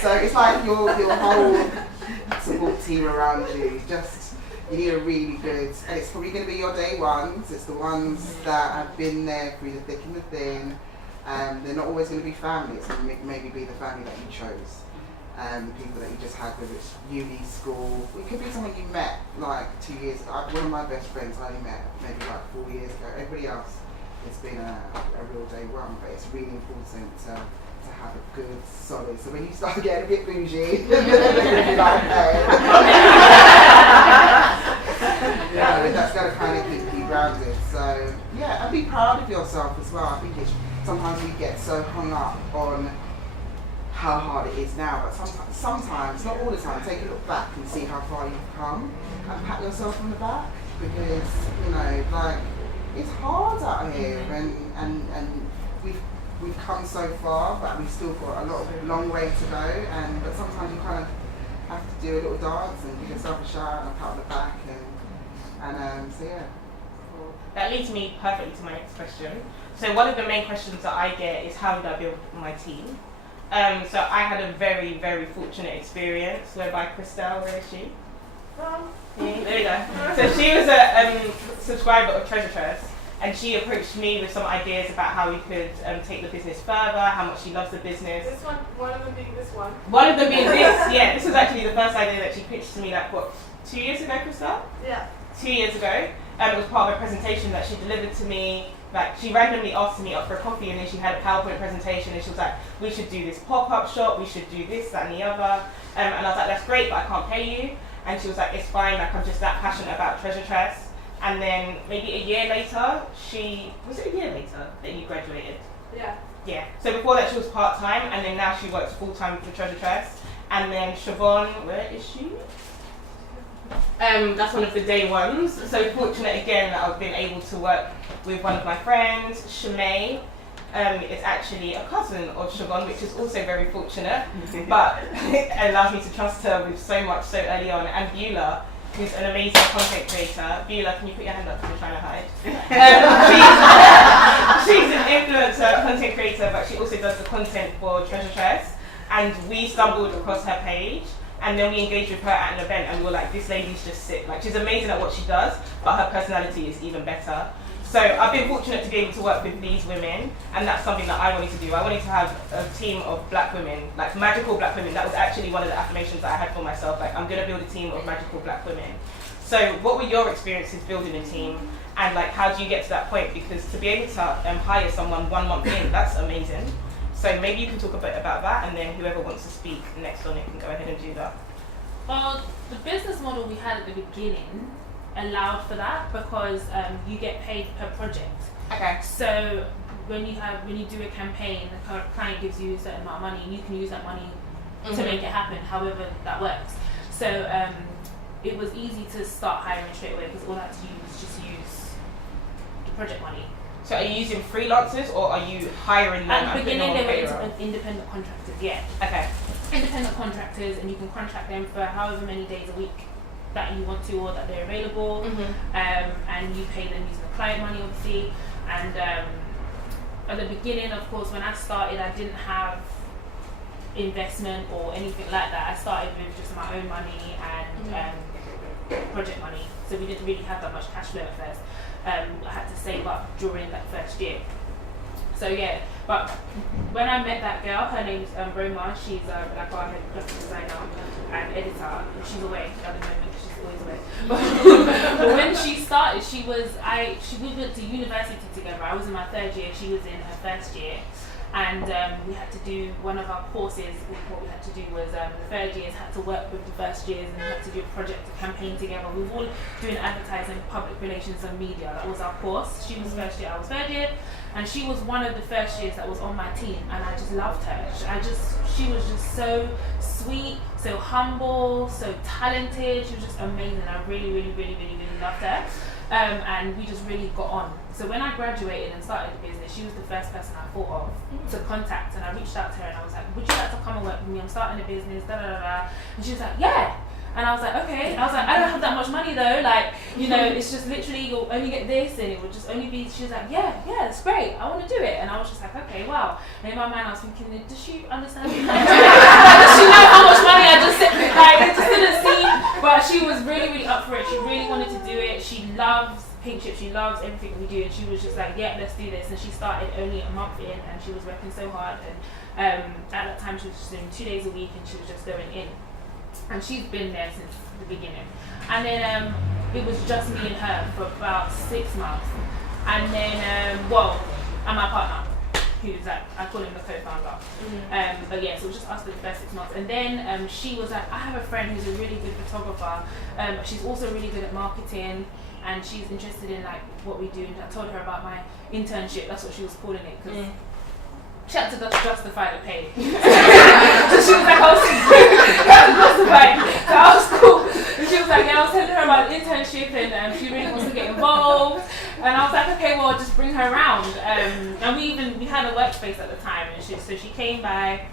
So it's like your whole support team around you. You need a really good, and it's probably going to be your day ones. It's the ones that have been there through the thick and the thin. They're not always going to be family. It's going to maybe be the family that you chose. The people that you just had, whether it's uni, school. It could be someone you met like 2 years ago. One of my best friends I only met maybe like 4 years ago. Everybody else, it's been a real day one, but it's really important to have a good, solid. So when you start getting a bit bougie, they're going to be like, hey. That's going to kind of keep you grounded. So yeah, and be proud of yourself as well. I think sometimes we get so hung up on how hard it is now, but sometimes, not all the time, take a look back and see how far you've come and pat yourself on the back, because, you know, like, it's hard out here, and we've come so far, but we've still got a long way to go, but sometimes you kind of have to do a little dance and give yourself a shout and a pat on the back, and so yeah. That leads me perfectly to my next question. So one of the main questions that I get is, how did I build my team? So I had a very, very fortunate experience whereby Christelle, where is she? There we go. So she was a subscriber of TreasureTress, and she approached me with some ideas about how we could take the business further, how much she loves the business. This one of them being this one? One of them being this, yeah. This was actually the first idea that she pitched to me, like, what, 2 years ago, Christelle? Yeah. 2 years ago. It was part of a presentation that she delivered to me. Like, she randomly asked to meet up for a coffee, and then she had a PowerPoint presentation, and she was like, we should do this pop-up shop, we should do this, that, and the other. And I was like, that's great, but I can't pay you. And she was like, it's fine, like, I'm just that passionate about TreasureTress. And then maybe a year later, was it a year later that you graduated? Yeah. Yeah. So before that, she was part-time, and then now she works full-time for TreasureTress. And then Siobhan, where is she? That's one of the day ones. So fortunate again that I've been able to work with one of my friends, Chloé. Is actually a cousin of Siobhan, which is also very fortunate, but it allows me to trust her with so much so early on. And Beulah, who's an amazing content creator. Beulah, can you put your hand up because you're trying to hide? She's an influencer, content creator, but she also does the content for TreasureTress. And we stumbled across her page, and then we engaged with her at an event, and we were like, this lady's just sick. Like, she's amazing at what she does, but her personality is even better. So I've been fortunate to be able to work with these women, and that's something that I wanted to do. I wanted to have a team of black women, like magical black women. That was actually one of the affirmations that I had for myself, like, I'm gonna build a team of magical black women. So what were your experiences building a team, and like, how do you get to that point? Because to be able to hire someone 1 month in, that's amazing. So maybe you can talk a bit about that, and then whoever wants to speak next on it can go ahead and do that. Well, the business model we had at the beginning allowed for that, because you get paid per project. Okay. So when you do a campaign, the client gives you a certain amount of money, and you can use that money to make it happen, however that works. So it was easy to start hiring straight away, because all I had to do was just use the project money. So are you using freelancers or are you hiring them? At the and putting beginning, them they on were payroll? independent contractors, yeah. Okay. Independent contractors, and you can contract them for however many days a week that you want to or that they're available. And you pay them using the client money, obviously. And at the beginning, of course, when I started, I didn't have investment or anything like that. I started with just my own money and project money, so we didn't really have that much cash flow at first. I had to save up during that first year. So yeah, but when I met that girl, her name's Roma. She's like our head graphic designer and editor. She's away at the moment. She's always away. But when she started, we went to university together. I was in my 3rd year. She was in her 1st year. And we had to do one of our courses. What we had to do was the 3rd years had to work with the 1st years, and we had to do a project, a campaign together. We were all doing advertising, public relations, and media. That was our course. She was 1st year, I was 3rd year, and she was one of the 1st years that was on my team, and I just loved her. She was just so sweet, so humble, so talented. She was just amazing. I really, really, really, really, really loved her. And we just really got on. So when I graduated and started the business, she was the first person I thought of to contact, and I reached out to her and I was like, would you like to come and work with me? I'm starting a business, da da da da. And she was like, yeah. And I was like, okay. I was like, I don't have that much money though. Like, you know, it's just literally you'll only get this, and it would just only be. She was like, yeah, it's great. I want to do it. And I was just like, okay, wow. And in my mind, I was thinking, does she understand me? Does she know how much money I just said? Like, it just didn't seem. But she was really, really up for it. She really wanted to do it. She loves Pink Chip. She loves everything we do, and she was just like, yeah, let's do this. And she started only a month in, and she was working so hard. And at that time, she was just doing 2 days a week, and she was just going in. And she's been there since the beginning. And then it was just me and her for about 6 months. And then, and my partner, who's like, I call him the co-founder. But yeah, so it was just us for the first 6 months. And then she was like, I have a friend who's a really good photographer. She's also really good at marketing, and she's interested in like what we do. And I told her about my internship. That's what she was calling it, because she had to justify the pay. So she was like, I was justified. So I was cool. And she was like, yeah, I was telling her about the internship, and she really wants to get involved. And I was like, okay, well, just bring her around. And we had a workspace at the time, and so she came by.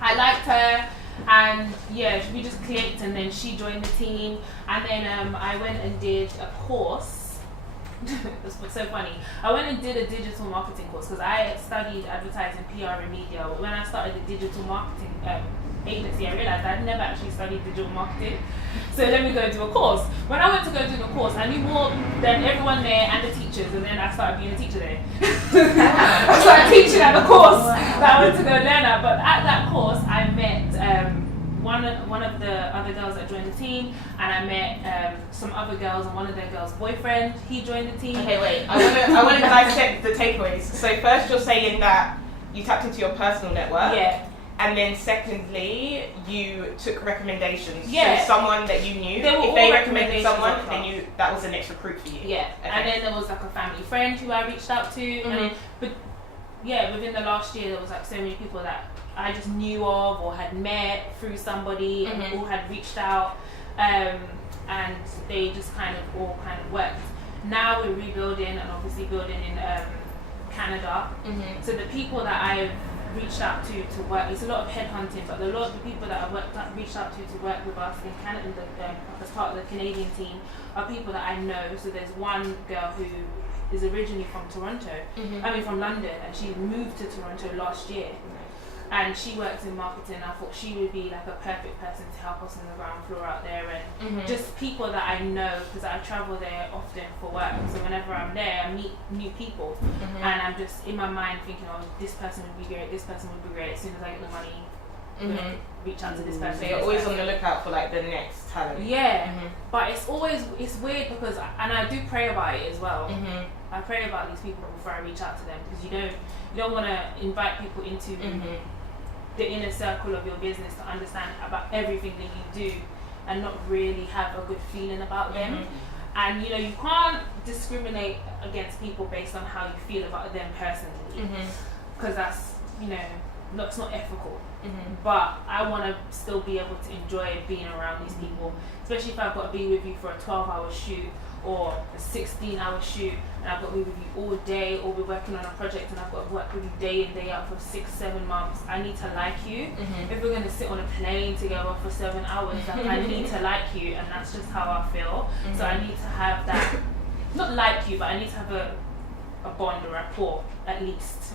I liked her, and yeah, we just clicked, and then she joined the team. And then I went and did a course. It's so funny. I went and did a digital marketing course because I studied advertising, PR, and media. But when I started the digital marketing agency, I realized I'd never actually studied digital marketing. So let me go do a course. When I went to go do the course, I knew more than everyone there and the teachers, and then I started being a teacher there. I started teaching at the course that I went to go learn at. But at that course, I met one of the other girls that joined the team, and I met some other girls, and one of their girls' boyfriend, he joined the team. Okay, wait. I want to dissect the takeaways. So first, you're saying that you tapped into your personal network. Yeah. And then secondly, you took recommendations. Yeah. So someone that you knew, They were if all they recommended recommendations someone, of her. then that was the next recruit for you. Yeah. Okay. And then there was like a family friend who I reached out to. And but yeah, within the last year, there was like so many people that I just knew of or had met through somebody, and all had reached out, and they just all worked. Now we're rebuilding, and obviously building in Canada. So the people that I've reached out to work, it's a lot of headhunting, but a lot of the people that I've reached out to work with us in Canada, as part of the Canadian team, are people that I know. So there's one girl who is originally from Toronto, from London, and she moved to Toronto last year. And she works in marketing. I thought she would be like a perfect person to help us on the ground floor out there, and just people that I know, because I travel there often for work. So whenever I'm there, I meet new people, and I'm just in my mind thinking, oh, this person would be great, this person would be great. As soon as I get the money, I'm gonna reach out to this person. So you're always on the lookout for like the next talent. Yeah, but it's weird because I do pray about it as well. I pray about these people before I reach out to them, because you don't want to invite people into the inner circle of your business to understand about everything that you do and not really have a good feeling about them. And you can't discriminate against people based on how you feel about them personally, because that's that's not ethical. But I want to still be able to enjoy being around these people, especially if I've got to be with you for a 12-hour shoot, or a 16-hour shoot, and I've got to be with you all day, or we're working on a project and I've got to work with you day in, day out for 6-7 months. I need to like you. If we're going to sit on a plane together for 7 hours, like, I need to like you, and that's just how I feel. So I need to have that, not like you, but I need to have a bond or rapport at least.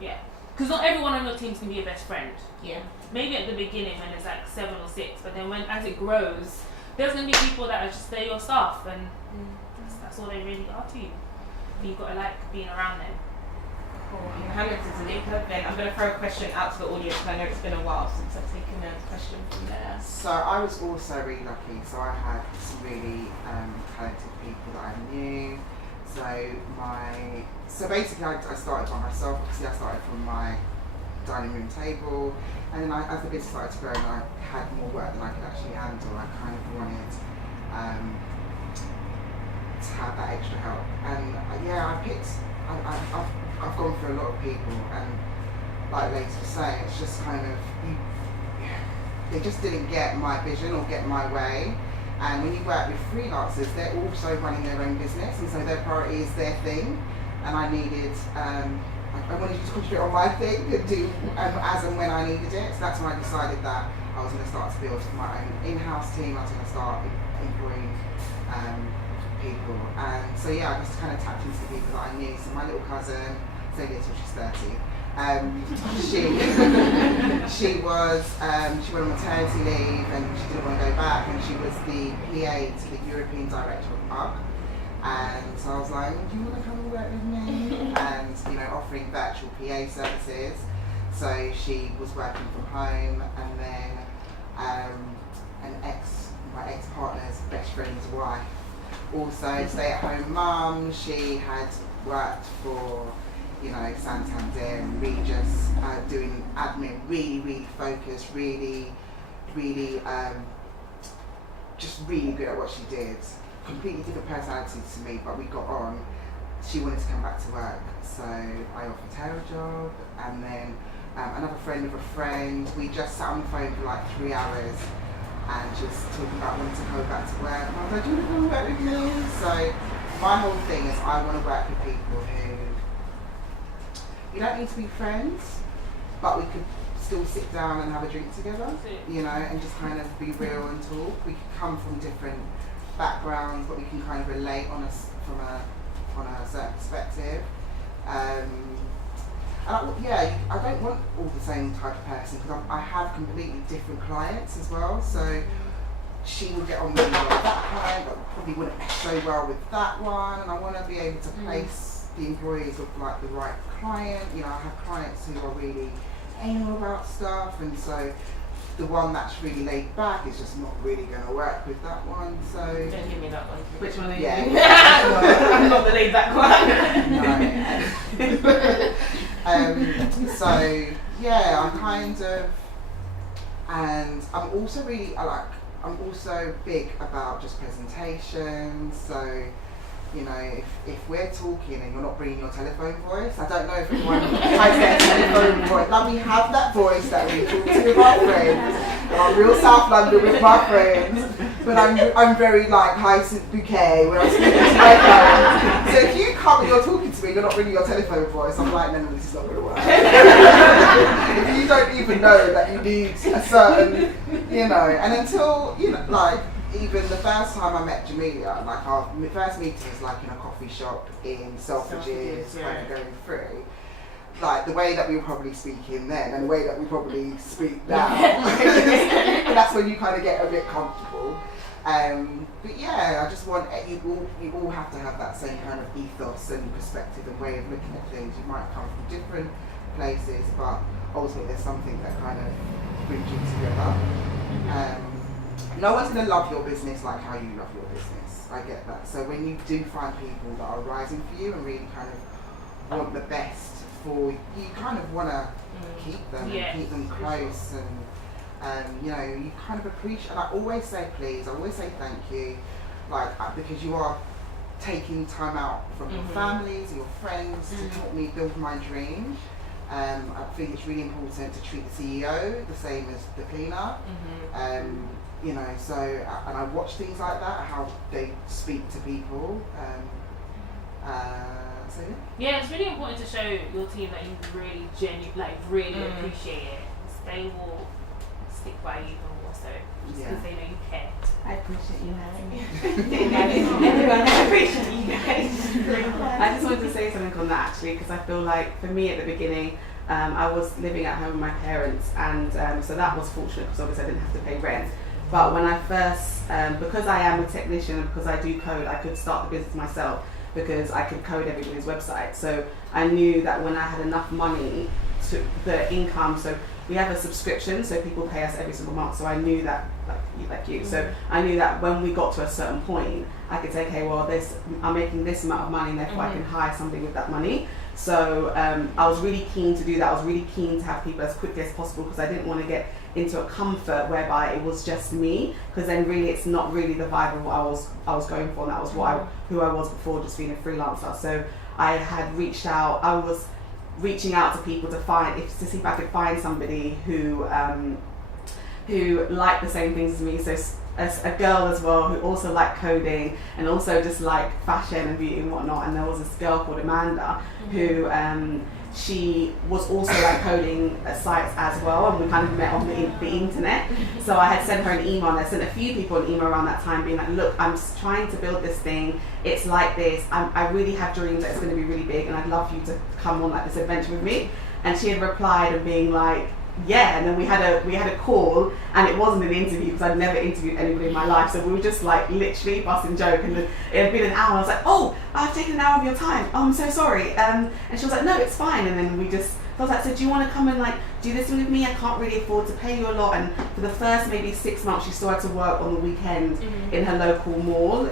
Yeah. Because not everyone on your team can be your best friend. Yeah. Maybe at the beginning when there's like 7 or 6, but then as it grows, there's going to be people that are just they're your staff, and that's all they really are to you. And you've got to like being around them. Cool. Mohammed is Zalika. Then I'm going to throw a question out to the audience because I know it's been a while since I've taken a question from there. So I was also really lucky. So I had some really talented people that I knew. So basically I started by myself. Obviously I started from my dining room table, and then as the business started to grow and I had more work than I could actually handle, I kind of wanted to have that extra help. And I've gone through a lot of people, and like Lacey was saying, it's just kind of they just didn't get my vision or get my way. And when you work with freelancers, they're also running their own business, and so their priority is their thing. And I needed, I wanted you to contribute on my thing and do as and when I needed it. So that's when I decided that I was going to start to build my own in-house team. I was going to start employing people. And so yeah, I just kind of tapped into the people that I knew. So my little cousin, so little, she's 30. She went on maternity leave and she didn't want to go back, and she was the PA to the European director of PUG. And so I was like, do you want to come and work with me? And offering virtual PA services. So she was working from home, and then my ex-partner's best friend's wife, also stay-at-home mum. She had worked for Santander and Regis, doing admin, really focused, really just really good at what she did. Completely different personality to me, but we got on. She wanted to come back to work, so I offered her a job, and then another friend of a friend, we just sat on the phone for like 3 hours and just talking about wanting to go back to work. And I was like, do you want to come work with me? So my whole thing is I want to work with people who, you don't need to be friends, but we could still sit down and have a drink together, and just kind of be real and talk. We could come from different backgrounds, but we can kind of relate on a certain perspective. I don't want all the same type of person, because I have completely different clients as well. So she will get on really well with that client, but probably wouldn't mesh so well with that one. And I want to be able to place the employees with like the right client. I have clients who are really anal about stuff, and so the one that's really laid back is just not really going to work with that one. So don't give me that one. Which one are you? I'm not the laid back one. So yeah, I kind of, and I'm also big about just presentations. So if we're talking and you're not bringing your telephone voice, I don't know if everyone has their telephone voice. Like, we have that voice that we talk to with our friends. I'm real South London with my friends, but I'm very like Hyacinth Bouquet when I'm speaking to my friends. So if you come and you're talking to me, you're not bringing your telephone voice, I'm like, no, this is not going to work. If you don't even know that you need a certain, and until, even the first time I met Jamelia, like our first meeting is like in a coffee shop in Selfridges, kind of going through. Like the way that we were probably speaking then and the way that we probably speak now. And that's when you kind of get a bit comfortable. But yeah, I just want, you all have to have that same kind of ethos and perspective and way of looking at things. You might come from different places, but ultimately there's something that kind of brings you together. No one's going to love your business like how you love your business. I get that. So when you do find people that are rising for you and really kind of want the best for you, you kind of want to keep them and keep them close, and you kind of appreciate. And I always say please. I always say thank you, because you are taking time out from your families, your friends to help me build my dream. I think it's really important to treat the CEO the same as the cleaner. you know, so, and I watch things like that, how they speak to people. So yeah, it's really important to show your team that you really really appreciate it. They will stick by you even more so, just because they know you care. I appreciate you having me. Everyone, I appreciate you guys. I just wanted to say something on that actually, because I feel like for me at the beginning, I was living at home with my parents, and so that was fortunate because obviously I didn't have to pay rent. But when I first, because I am a technician and because I do code, I could start the business myself because I could code everybody's website. So I knew that when I had enough money to the income, so we have a subscription, so people pay us every single month. So I knew that, like you. So I knew that when we got to a certain point, I could say, okay, well, I'm making this amount of money, and therefore I can hire somebody with that money. So I was really keen to do that. I was really keen to have people as quickly as possible because I didn't want to get into a comfort whereby it was just me, because then really it's not really the vibe of what I was going for, and that was who I was before, just being a freelancer. So I had reached out. I was reaching out to people to see if I could find somebody who liked the same things as me. So as a girl as well who also liked coding and also just liked fashion and beauty and whatnot. And there was this girl called Amanda who she was also like coding sites as well, and we kind of met on the internet. So I had sent her an email, and I sent a few people an email around that time being like, look, I'm trying to build this thing, it's like this, I really have dreams that it's going to be really big, and I'd love you to come on like this adventure with me. And she had replied and being like, yeah, and then we had a call, and it wasn't an interview because I'd never interviewed anybody in my life, so we were just like literally busting joke, and it had been an hour, and I was like, oh, I've taken an hour of your time, oh, I'm so sorry, and she was like, no, it's fine. And then I was like, so do you want to come and like do this with me? I can't really afford to pay you a lot. And for the first maybe 6 months, she still had to work on the weekend in her local mall.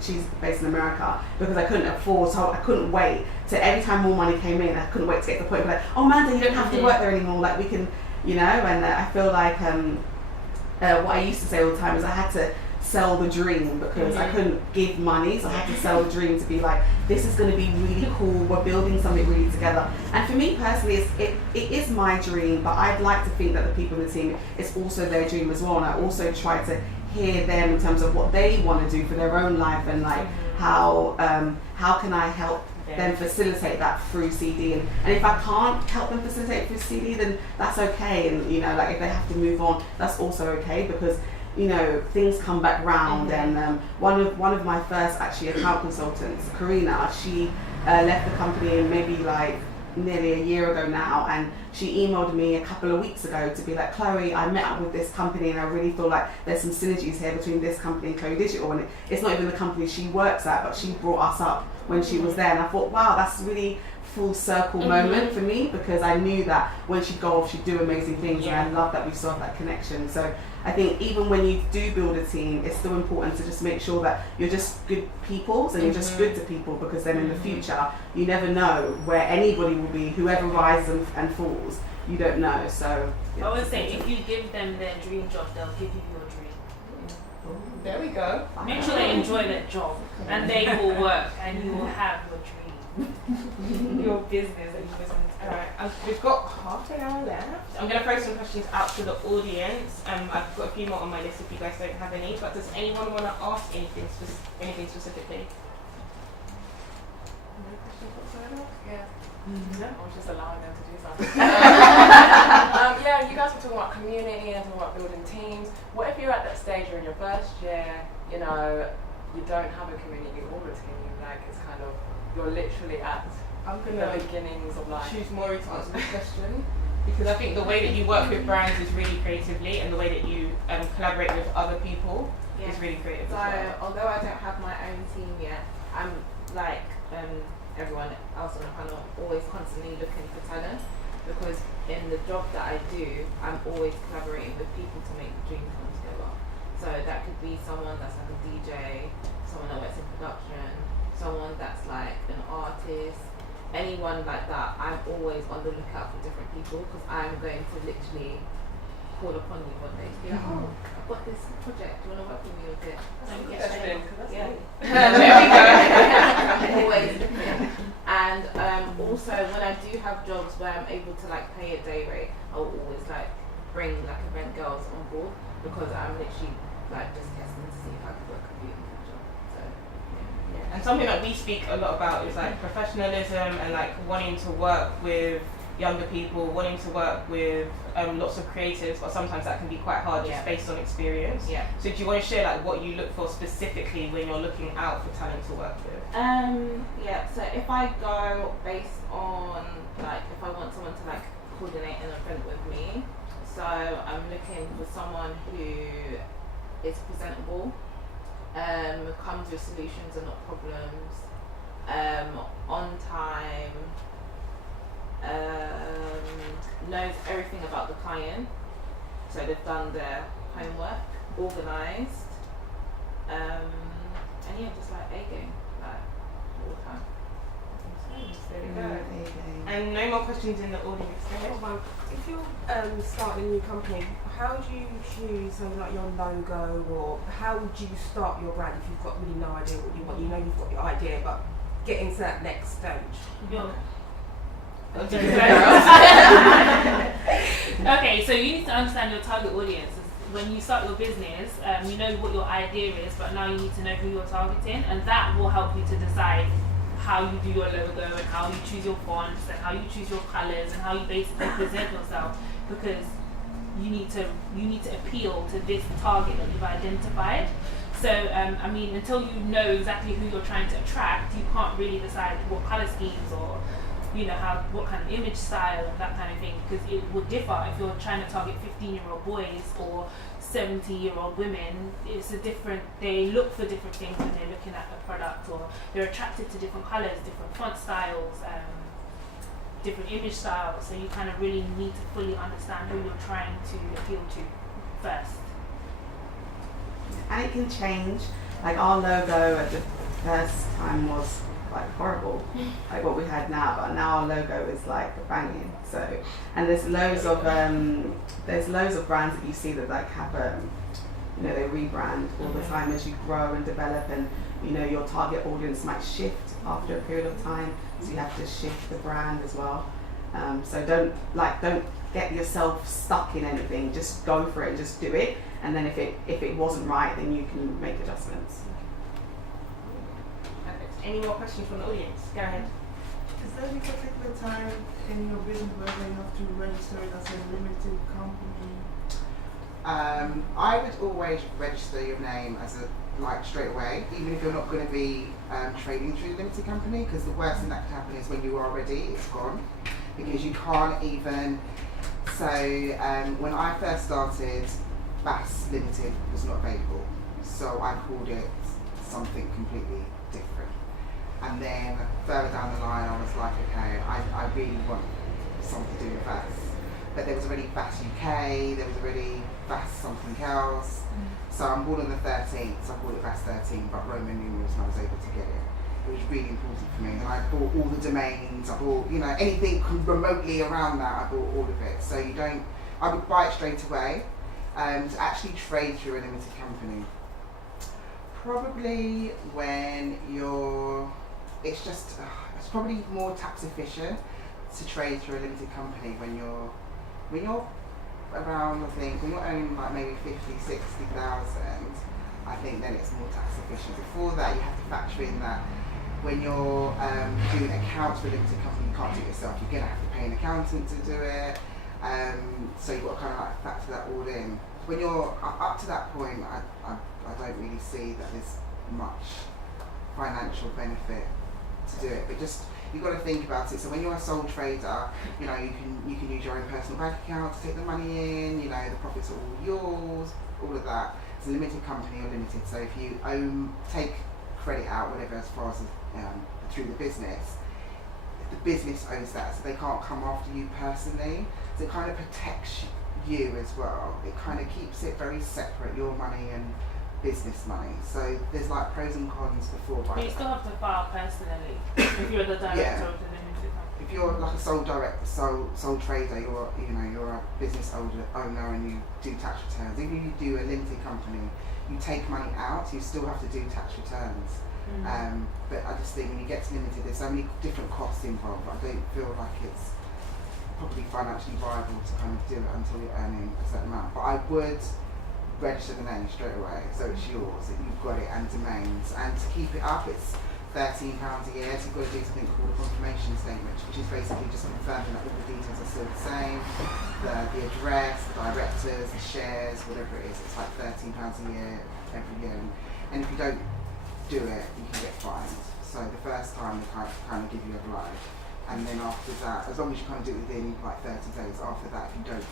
She's based in America, because I couldn't afford, so I couldn't wait. So every time more money came in, I couldn't wait to get to the point where like, oh Amanda, you don't have to work there anymore. Like we can, you know. And I feel like what I used to say all the time is I had to sell the dream, because I couldn't give money, so I had to sell the dream to be like, this is going to be really cool, we're building something really together. And for me personally, it is my dream, but I'd like to think that the people in the team, it's also their dream as well, and I also try to hear them in terms of what they want to do for their own life, and like how can I help them facilitate that through CD, and if I can't help them facilitate through CD, then that's okay. And you know, like if they have to move on, that's also okay, because you know, things come back round. And one of my first actually account consultants, Karina, she left the company maybe like nearly a year ago now, and she emailed me a couple of weeks ago to be like, Chloe, I met up with this company and I really feel like there's some synergies here between this company and chloédigital. And it's not even the company she works at, but she brought us up when she was there, and I thought, wow, that's really full circle moment for me, because I knew that when she'd go off, she'd do amazing things, and I love that we saw that connection. So I think even when you do build a team, it's still important to just make sure that you're just good people, and you're just good to people, because then in the future, you never know where anybody will be, whoever rises and falls, you don't know. So I would say if you give them their dream job, they'll give you your dream. There we go. Make sure they enjoy their job, and they will work, and you will have your dream, your business that you business. Alright, we've got half an hour left. I'm going to throw some questions out to the audience. I've got a few more on my list if you guys don't have any, but does anyone want to ask anything specifically? No questions whatsoever? Yeah. No, I was just allowing them to do something. Yeah, you guys were talking about community and talking about building teams. What if you're at that stage, you're in your first year, you know, you don't have a community or a team, like it's kind of, you're literally at I'm going the to beginnings of life. choose Maury to answer this question, because I think the way that you work with brands is really creatively, and the way that you collaborate with other people is really creative So, as well. although I don't have my own team yet, I'm like everyone else on the panel, always constantly looking for talent, because in the job that I do, I'm always collaborating with people to make the dream come together. So that could be someone that's like a DJ, someone that works in production, someone that's like an artist, anyone like that. I'm always on the lookout for different people, because I'm going to literally call upon you one day to be like, oh, I've got this project, do you want to work with me with it? There we go. I'm always looking. And also when I do have jobs where I'm able to like pay a day rate, I'll always like bring bring like event girls on board because I'm literally like just testing to see if I could work a beauty job. So yeah. And something that we speak a lot about is like professionalism and like wanting to work with younger people, wanting to work with lots of creatives, but sometimes that can be quite hard just based on experience. Yeah. So do you want to share like what you look for specifically when you're looking out for talent to work with? Yeah, so if I go based on like if I want someone to like coordinate an event with me, so I'm looking for someone who is presentable, comes with solutions and not problems, on time, knows everything about the client, so they've done their homework, organised, and yeah, just like A game, like all the time. There we go. And no more questions in the audience. If you're starting a new company, how do you choose something like your logo, or how would you start your brand if you've got really no idea what you want? You know you've got your idea, but getting to that next stage. Okay, so you need to understand your target audience. When you start your business, you know what your idea is, but now you need to know who you're targeting, and that will help you to decide how you do your logo and how you choose your fonts and how you choose your colors and how you basically present yourself, because you need to appeal to this target that you've identified. So I mean, until you know exactly who you're trying to attract, you can't really decide what color schemes or what kind of image style and that kind of thing, because it would differ if you're trying to target 15-year-old boys or 70-year-old women. They look for different things when they're looking at the product, or they're attracted to different colors, different font styles, different image styles. So you kind of really need to fully understand who you're trying to appeal to first. And it can change. Like our logo at the first time was like horrible, like what we had now, but now our logo is like banging. So, and there's loads of brands that you see that like have they rebrand all the time as you grow and develop, and your target audience might shift after a period of time, so you have to shift the brand as well. So don't get yourself stuck in anything. Just go for it, just do it, and then if it wasn't right, then you can make adjustments. Any more questions from the audience? Go ahead. Is there any particular time in your business where you have to register it as a limited company? I would always register your name as straight away, even if you're not going to be trading through a limited company, because the worst thing that could happen is when you are ready, it's gone, because you can't even. So when I first started, BAS Limited was not available, so I called it something completely different. And then further down the line, I was like, okay, I really want something to do with BAS. But there was already BAS UK, there was already BAS something else. So I'm born on the 13th, so I called it BAS 13, but Roman numerals, and I was able to get it. It was really important for me. And I bought all the domains, I bought, anything remotely around that, I bought all of it. So I would buy it straight away. To actually trade through a limited company, probably when it's probably more tax efficient to trade through a limited company when you're around, I think, when you're earning like maybe 50,000, 60,000, I think then it's more tax efficient. Before that, you have to factor in that when you're doing accounts for a limited company, you can't do it yourself. You're going to have to pay an accountant to do it. So you've got to kind of like factor that all in. When you're up to that point, I don't really see that there's much financial benefit to do it. But just you've got to think about it. So when you're a sole trader, you can use your own personal bank account to take the money in. The profits are all yours. All of that. It's a limited company or limited. So if you take credit out, whatever, as far as through the business owns that, so they can't come after you personally. So it kind of protects you as well. It kind of keeps it very separate, your money and business money. So there's like pros and cons before. But you still have to file personally if you're the director of the limited company. If you're like a sole trader, you're a business owner and you do tax returns. Even if you do a limited company, you take money out, you still have to do tax returns. But I just think when you get to limited, there's so many different costs involved. I don't feel like it's probably financially viable to kind of do it until you're earning a certain amount. But I would register the name straight away, so it's yours, that you've got it, and domains. And to keep it up, it's £13 a year, so you've got to do something called a confirmation statement, which is basically just confirming that all the details are still the same, the address, the directors, the shares, whatever it is. It's like £13 a year every year, and if you don't do it, you can get fined. So the first time they kind of give you a blind, and then after that, as long as you kind of do it within like 30 days, after that, if you don't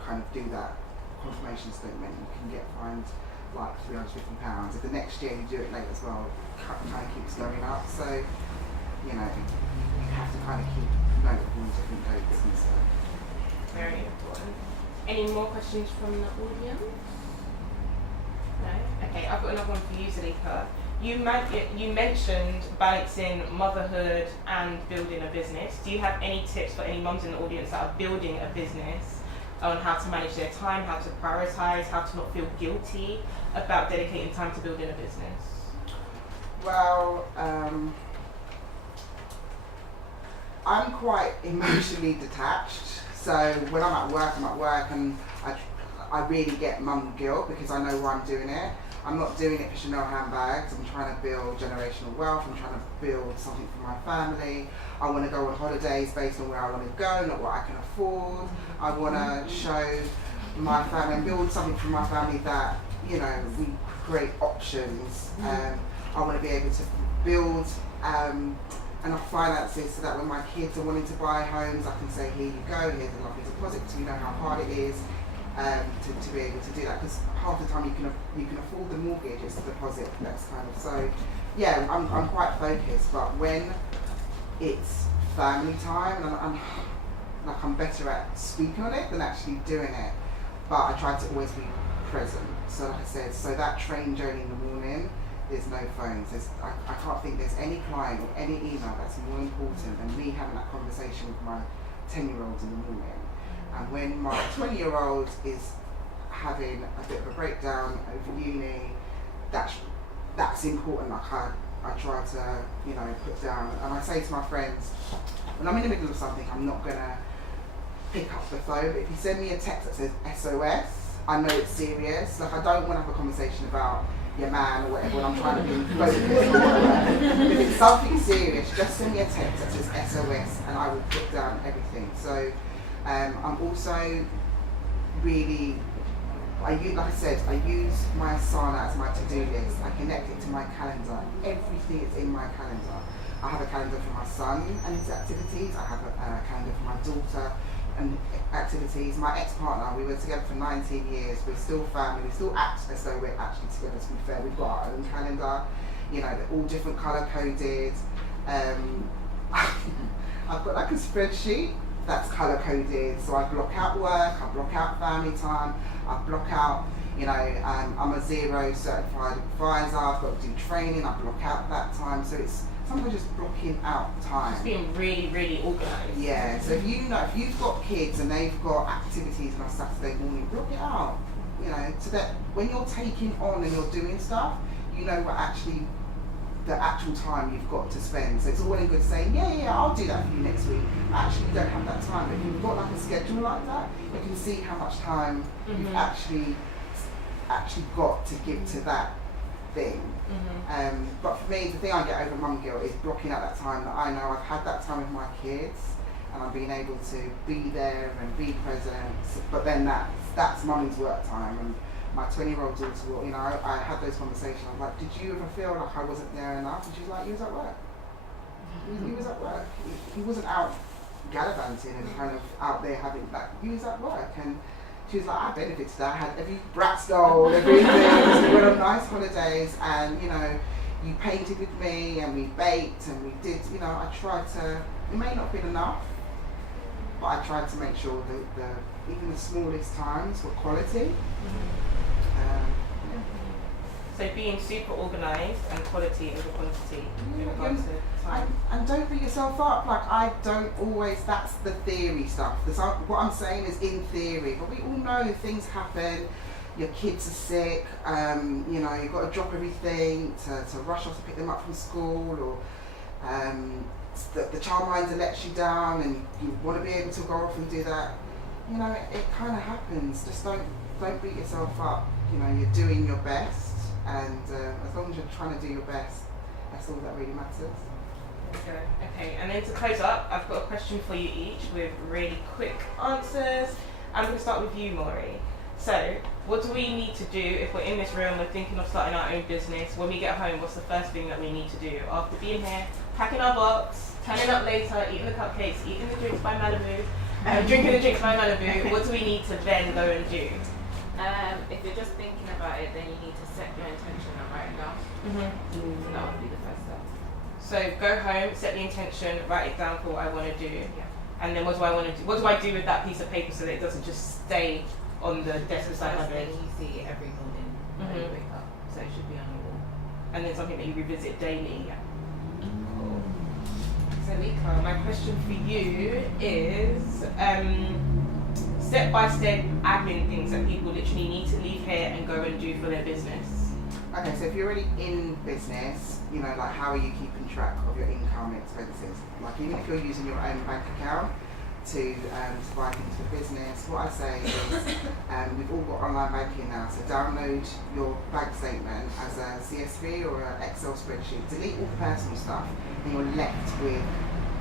kind of do that confirmation statement, you can get fined like £350. If the next year you do it late as well, it kind of keeps going up. So, you know, you have to kind of keep note of all the different dates and stuff. Very important. Any more questions from the audience? No? Okay, I've got another one for you, Zalika. You mentioned balancing motherhood and building a business. Do you have any tips for any mums in the audience that are building a business on how to manage their time, how to prioritize, how to not feel guilty about dedicating time to building a business? Well, I'm quite emotionally detached. So when I'm at work, and I really get mum guilt because I know why I'm doing it. I'm not doing it for Chanel handbags. I'm trying to build generational wealth. I'm trying to build something for my family. I want to go on holidays based on where I want to go, not what I can afford. I want to show my family and build something for my family that, you know, we create options. I want to be able to build enough finances so that when my kids are wanting to buy homes, I can say, here you go, here's a lovely deposit, so you know how hard it is. To be able to do that, because half the time you can afford the mortgage, it's the deposit that's kind of, so yeah, I'm quite focused, but when it's family time, and I'm better at speaking on it than actually doing it, but I try to always be present. So like I said, so that train journey in the morning, there's no phones, I can't think there's any client or any email that's more important than me having that conversation with my 10-year-olds in the morning. And when my 20-year-old is having a bit of a breakdown over uni, that's important. Like I try to, you know, put down, and I say to my friends, when I'm in the middle of something, I'm not gonna pick up the phone. But if you send me a text that says SOS, I know it's serious. Like I don't want to have a conversation about your man or whatever when I'm trying to be focused. If it's something serious, just send me a text that says SOS, and I will put down everything. So. I'm also really, like I said, I use my Asana as my to-do list. I connect it to my calendar. Everything is in my calendar. I have a calendar for my son and his activities. I have a calendar for my daughter and activities. My ex-partner, we were together for 19 years. We're still family. We still act as though we're actually together, to be fair. We've got our own calendar. You know, they're all different color-coded. I've got like a spreadsheet that's color coded, so I block out work, I block out family time, I block out, you know, I'm a Zero certified advisor, I've got to do training, I block out that time, so it's sometimes just blocking out time. Just being really, really organised. Yeah, so if you've got kids and they've got activities on a Saturday morning, block it out, you know, so that when you're taking on and you're doing stuff, you know what actually the actual time you've got to spend. So it's all well and good saying, yeah, I'll do that for you next week. I actually don't have that time. But if you've got like a schedule like that, you can see how much time you've actually got to give to that thing. But for me, the thing I get over mum guilt is blocking out that time that I know I've had that time with my kids and I'm being able to be there and be present. But then that's mummy's work time. And my 20-year-old daughter will, you know, I had those conversations. I'm like, did you ever feel like I wasn't there enough? And she's like, he was at work. He was at work. He wasn't out gallivanting and kind of out there having that. He was at work. And she was like, I benefited that. I had every Bratz doll, everything. We went on nice holidays and, you know, you painted with me and we baked and we did, you know, I tried to, it may not have been enough, but I tried to make sure that even the smallest times were quality. So being super organised and quality over quantity in regards to time. And don't beat yourself up. Like I don't always. That's the theory stuff. What I'm saying is in theory, but we all know things happen. Your kids are sick. You know, you've got to drop everything to rush off to pick them up from school, or the childminder lets you down and you want to be able to go off and do that, you know, it kind of happens. Just don't beat yourself up. You know, you're doing your best, and as long as you're trying to do your best, that's all that really matters. Okay, and then to close up, I've got a question for you each with really quick answers. I'm going to start with you, Maury. So, what do we need to do if we're in this room, we're thinking of starting our own business? When we get home, what's the first thing that we need to do? After being here, packing our box, turning up later, eating the cupcakes, eating the drinks by Malibu, drinking the drinks by Malibu, what do we need to then go and do? If you're just thinking about it, then you need to set your intention and write it down. So that would be the first step. So go home, set the intention, write it down for what I want to do. Yeah. And then what do I want to do? What do I do with that piece of paper so that it doesn't just stay on the desk beside my First bed? thing you see every morning when you wake up. So it should be on the wall. And then something that you revisit daily. Yeah. Cool. So Lika, my question for you is step-by-step admin things that people literally need to leave here and go and do for their business. Okay, so if you're already in business, you know, like how are you keeping track of your income and expenses? Like even if you're using your own bank account to buy things for business, what I say is we've all got online banking now, so download your bank statement as a CSV or an Excel spreadsheet, delete all the personal stuff, and you're left with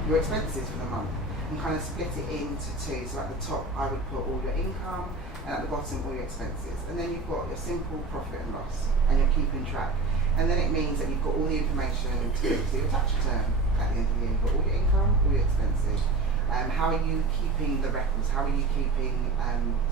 your expenses for the month. And kind of split it into two. So at the top I would put all your income, and at the bottom all your expenses. And then you've got your simple profit and loss, and you're keeping track. And then it means that you've got all the information to do your tax return at the end of the year. You've got all your income, all your expenses. How are you keeping the records? How are you keeping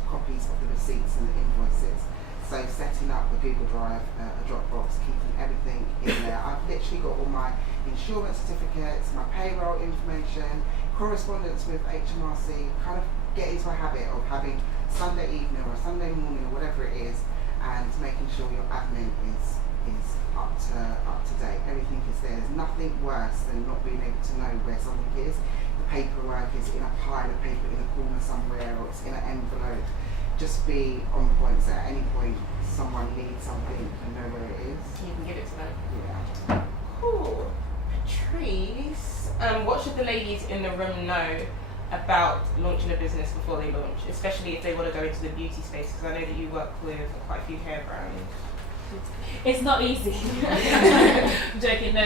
copies of the receipts and the invoices? So setting up a Google Drive, a Dropbox, keeping everything in there. I've literally got all my insurance certificates, my payroll information, correspondence with HMRC, kind of get into a habit of having Sunday evening or Sunday morning or whatever it is, and making sure your admin is up to date. Everything is there. There's nothing worse than not being able to know where something is. The paperwork is in a pile of paper in a corner somewhere, or it's in an envelope. Just be on point, so at any point someone needs something and know where it is. You can give it to them. Yeah. Cool. Patrice, what should the ladies in the room know about launching a business before they launch, especially if they want to go into the beauty space? Because I know that you work with quite a few hair brands. It's not easy. I'm joking. No,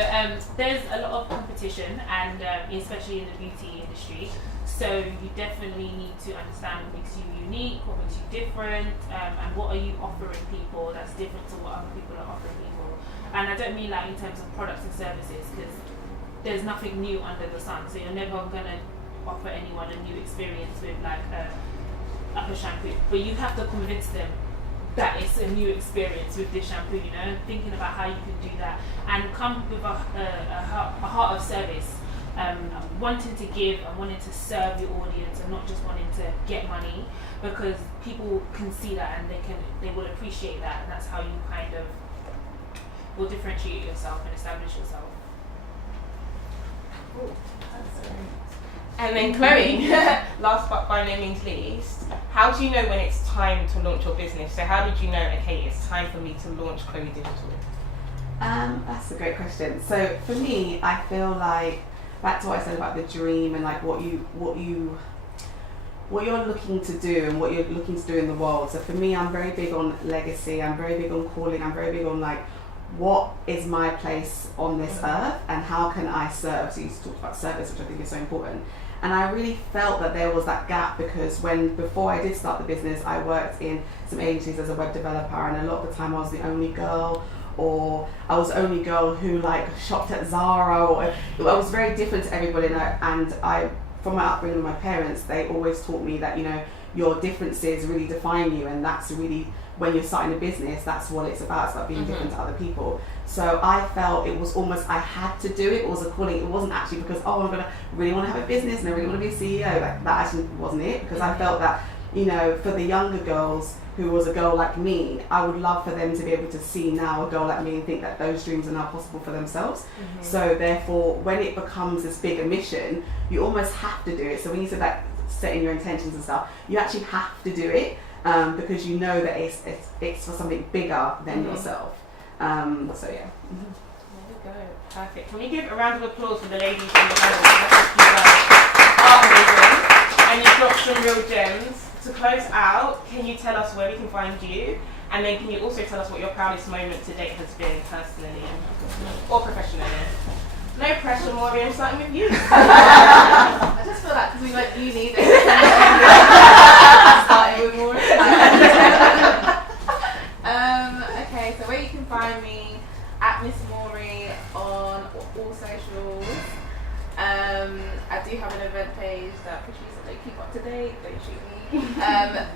there's a lot of competition, and especially in the beauty industry. So you definitely need to understand what makes you unique, what makes you different, and what are you offering people that's different to what other people are offering people. And I don't mean like in terms of products and services, because there's nothing new under the sun. So you're never gonna offer anyone a new experience with like a shampoo, but you have to convince them that it's a new experience with this shampoo, you know, thinking about how you can do that and come with a heart of service, wanting to give and wanting to serve your audience and not just wanting to get money, because people can see that and they will appreciate that, and that's how you kind of will differentiate yourself and establish yourself. Cool. And then Chloe, last but by no means least, how do you know when it's time to launch your business? So how did you know, okay, it's time for me to launch Chloé Digital? That's a great question. So for me, I feel like back to what I said about the dream and like what you're looking to do and what you're looking to do in the world. So for me, I'm very big on legacy. I'm very big on calling. I'm very big on like, what is my place on this earth and how can I serve? So you talked about service, which I think is so important. And I really felt that there was that gap, because before I did start the business, I worked in some agencies as a web developer, and a lot of the time I was the only girl, or I was the only girl who like shopped at Zara, or I was very different to everybody. And I, from my upbringing with my parents, they always taught me that, you know, your differences really define you, and that's really, when you're starting a business, that's what it's about. It's about being different to other people. So I felt it was almost, I had to do it. It was a calling. It wasn't actually because, oh, I'm gonna really want to have a business and I really want to be a CEO. Like, that actually wasn't it. Because I felt that, you know, for the younger girls who was a girl like me, I would love for them to be able to see now a girl like me and think that those dreams are now possible for themselves. So therefore, when it becomes this bigger mission, you almost have to do it. So when you said that, setting your intentions and stuff, you actually have to do it. Because you know that it's for something bigger than yourself. So yeah. we go. Perfect. Can we give a round of applause for the ladies in the panel? You guys are amazing. And you dropped some real gems. To close out, can you tell us where we can find you? And then can you also tell us what your proudest moment to date has been personally or professionally? No pressure, Maury, I'm starting with you. I just feel like because we went uni, they started with more. Okay, so where you can find me at Miss Maury on all socials. I do have an event page that Patrice and they keep up to date. Don't shoot me.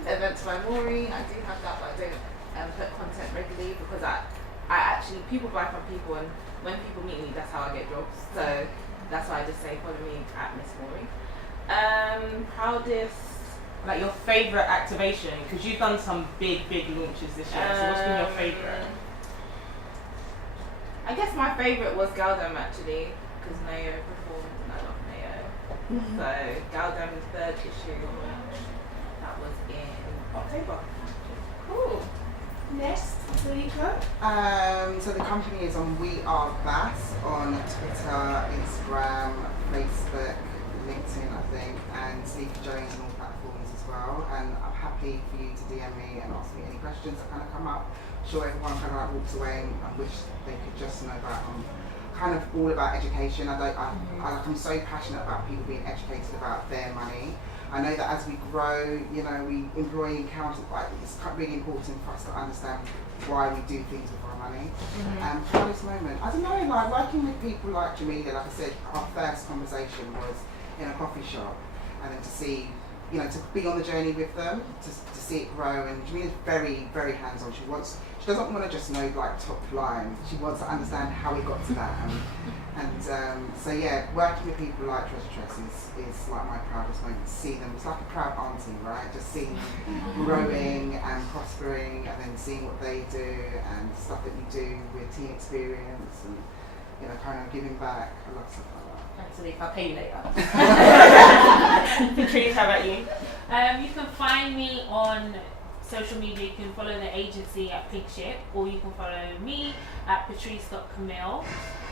Events by Maury. I do have that, but I don't put content regularly because I actually people buy from people, and when people meet me, that's how I get jobs. So that's why I just say follow me at Miss Maury. Proudest. Like your favourite activation, because you've done some big launches this year. So what's been your favourite? I guess my favourite was Galdem actually, because Nayo performed and I love Nayo. So Galdem's 3rd issue, that was in October. Cool. Next, Salika. So the company is on We Are Bass on Twitter, Instagram, Facebook, LinkedIn, I think, and Salika Jones on all platforms as well. And I'm happy for you to DM me and ask me any questions that kind of come up. Sure, everyone kind of like walks away and wish they could just know that I'm kind of all about education. I'm so passionate about people being educated about their money. I know that as we grow, you know, we employ accountants, like it's really important for us to understand why we do things with our money. Proudest moment, I don't know, like working with people like Jamelia, like I said, our first conversation was in a coffee shop, and then to see, you know, to be on the journey with them, to see it grow. And Jamelia's very, very hands-on. She doesn't want to just know like top line. She wants to understand how we got to that. So yeah, working with people like TreasureTress is like my proudest moment. To see them, it's like a proud auntie, right? Just seeing them growing and prospering, and then seeing what they do and stuff that you do with team experience, and you know, kind of giving back. I love stuff like that. Absolutely, I'll pay you later. Patrice, how about you? You can find me on social media. You can follow the agency at Pinkship, or you can follow me at patrice.camille.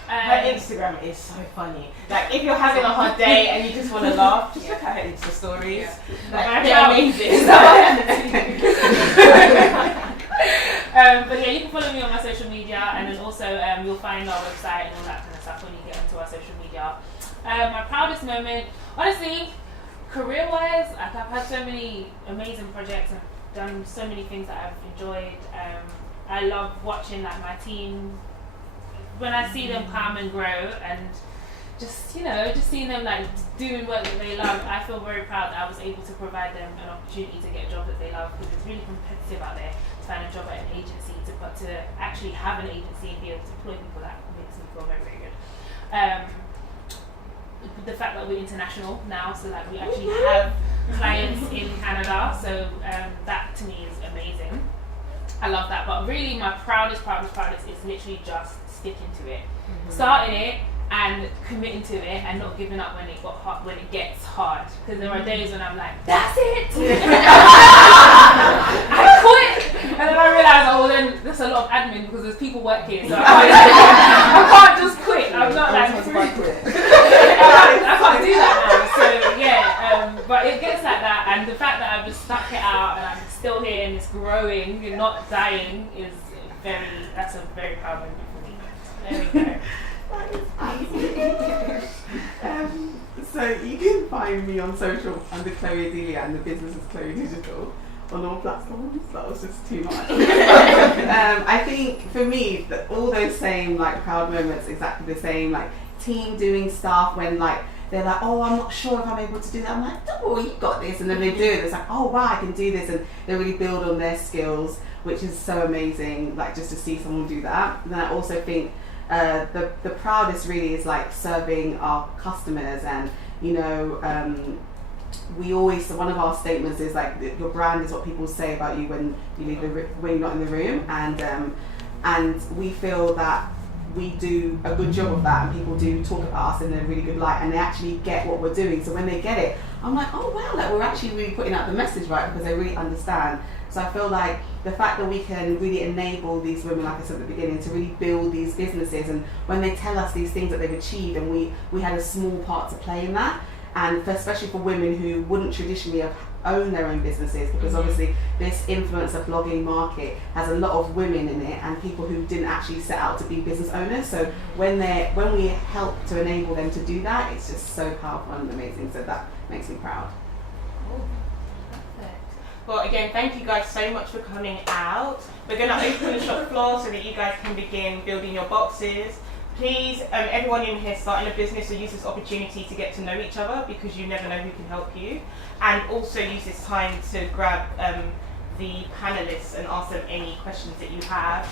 Her Instagram is so funny. Like if you're having a hard day and you just want to laugh, just look at her Insta stories. Like, they're amazing. But yeah, you can follow me on my social media, and then also you'll find our website and all that kind of stuff when you get into our social media. My proudest moment, honestly, career-wise, like I've had so many amazing projects and done so many things that I've enjoyed. I love watching like my team, when I see them come and grow, and just, you know, just seeing them like doing work that they love. I feel very proud that I was able to provide them an opportunity to get a job that they love, because it's really competitive out there to find a job at an agency, but to actually have an agency and be able to employ people, that makes me feel very, very good. The fact that we're international now, so that we actually have clients in Canada, so that to me is amazing. I love that. But really my proudest is literally just sticking to it, starting it and committing to it, and not giving up when it gets hard. Because there are days when I'm like, that's it, I quit, and then I realise, oh, well, then that's a lot of admin because there's people work here, so I can't just quit. I'm not like I can't do that now. So yeah, but it gets like that, and the fact that I've just stuck it out and I'm still here and it's growing and not dying is that's a very proud moment for me. There we go. So you can find me on social under chloédigital, and the business is chloédigital on all platforms. That was just too much. I think for me, all those same like proud moments, exactly the same, like team doing stuff when like they're like, oh, I'm not sure if I'm able to do that. I'm like, oh, you got this, and then they do it. It's like, oh wow, I can do this, and they really build on their skills, which is so amazing. Like just to see someone do that. And then I also think the proudest really is like serving our customers, and you know, we always, one of our statements is like your brand is what people say about you when you leave when you're not in the room, and we feel that we do a good job of that, and people do talk about us in a really good light, and they actually get what we're doing. So when they get it, I'm like, oh wow, like we're actually really putting out the message right, because they really understand. So I feel like the fact that we can really enable these women, like I said at the beginning, to really build these businesses, and when they tell us these things that they've achieved, and we had a small part to play in that, and especially for women who wouldn't traditionally have owned their own businesses, because obviously this influencer blogging market has a lot of women in it and people who didn't actually set out to be business owners. So when we help to enable them to do that, it's just so powerful and amazing. So that makes me proud. Well, again, thank you guys so much for coming out. We're going to open the shop floor so that you guys can begin building your boxes. Please, everyone in here starting a business, will use this opportunity to get to know each other, because you never know who can help you. And also use this time to grab the panelists and ask them any questions that you have.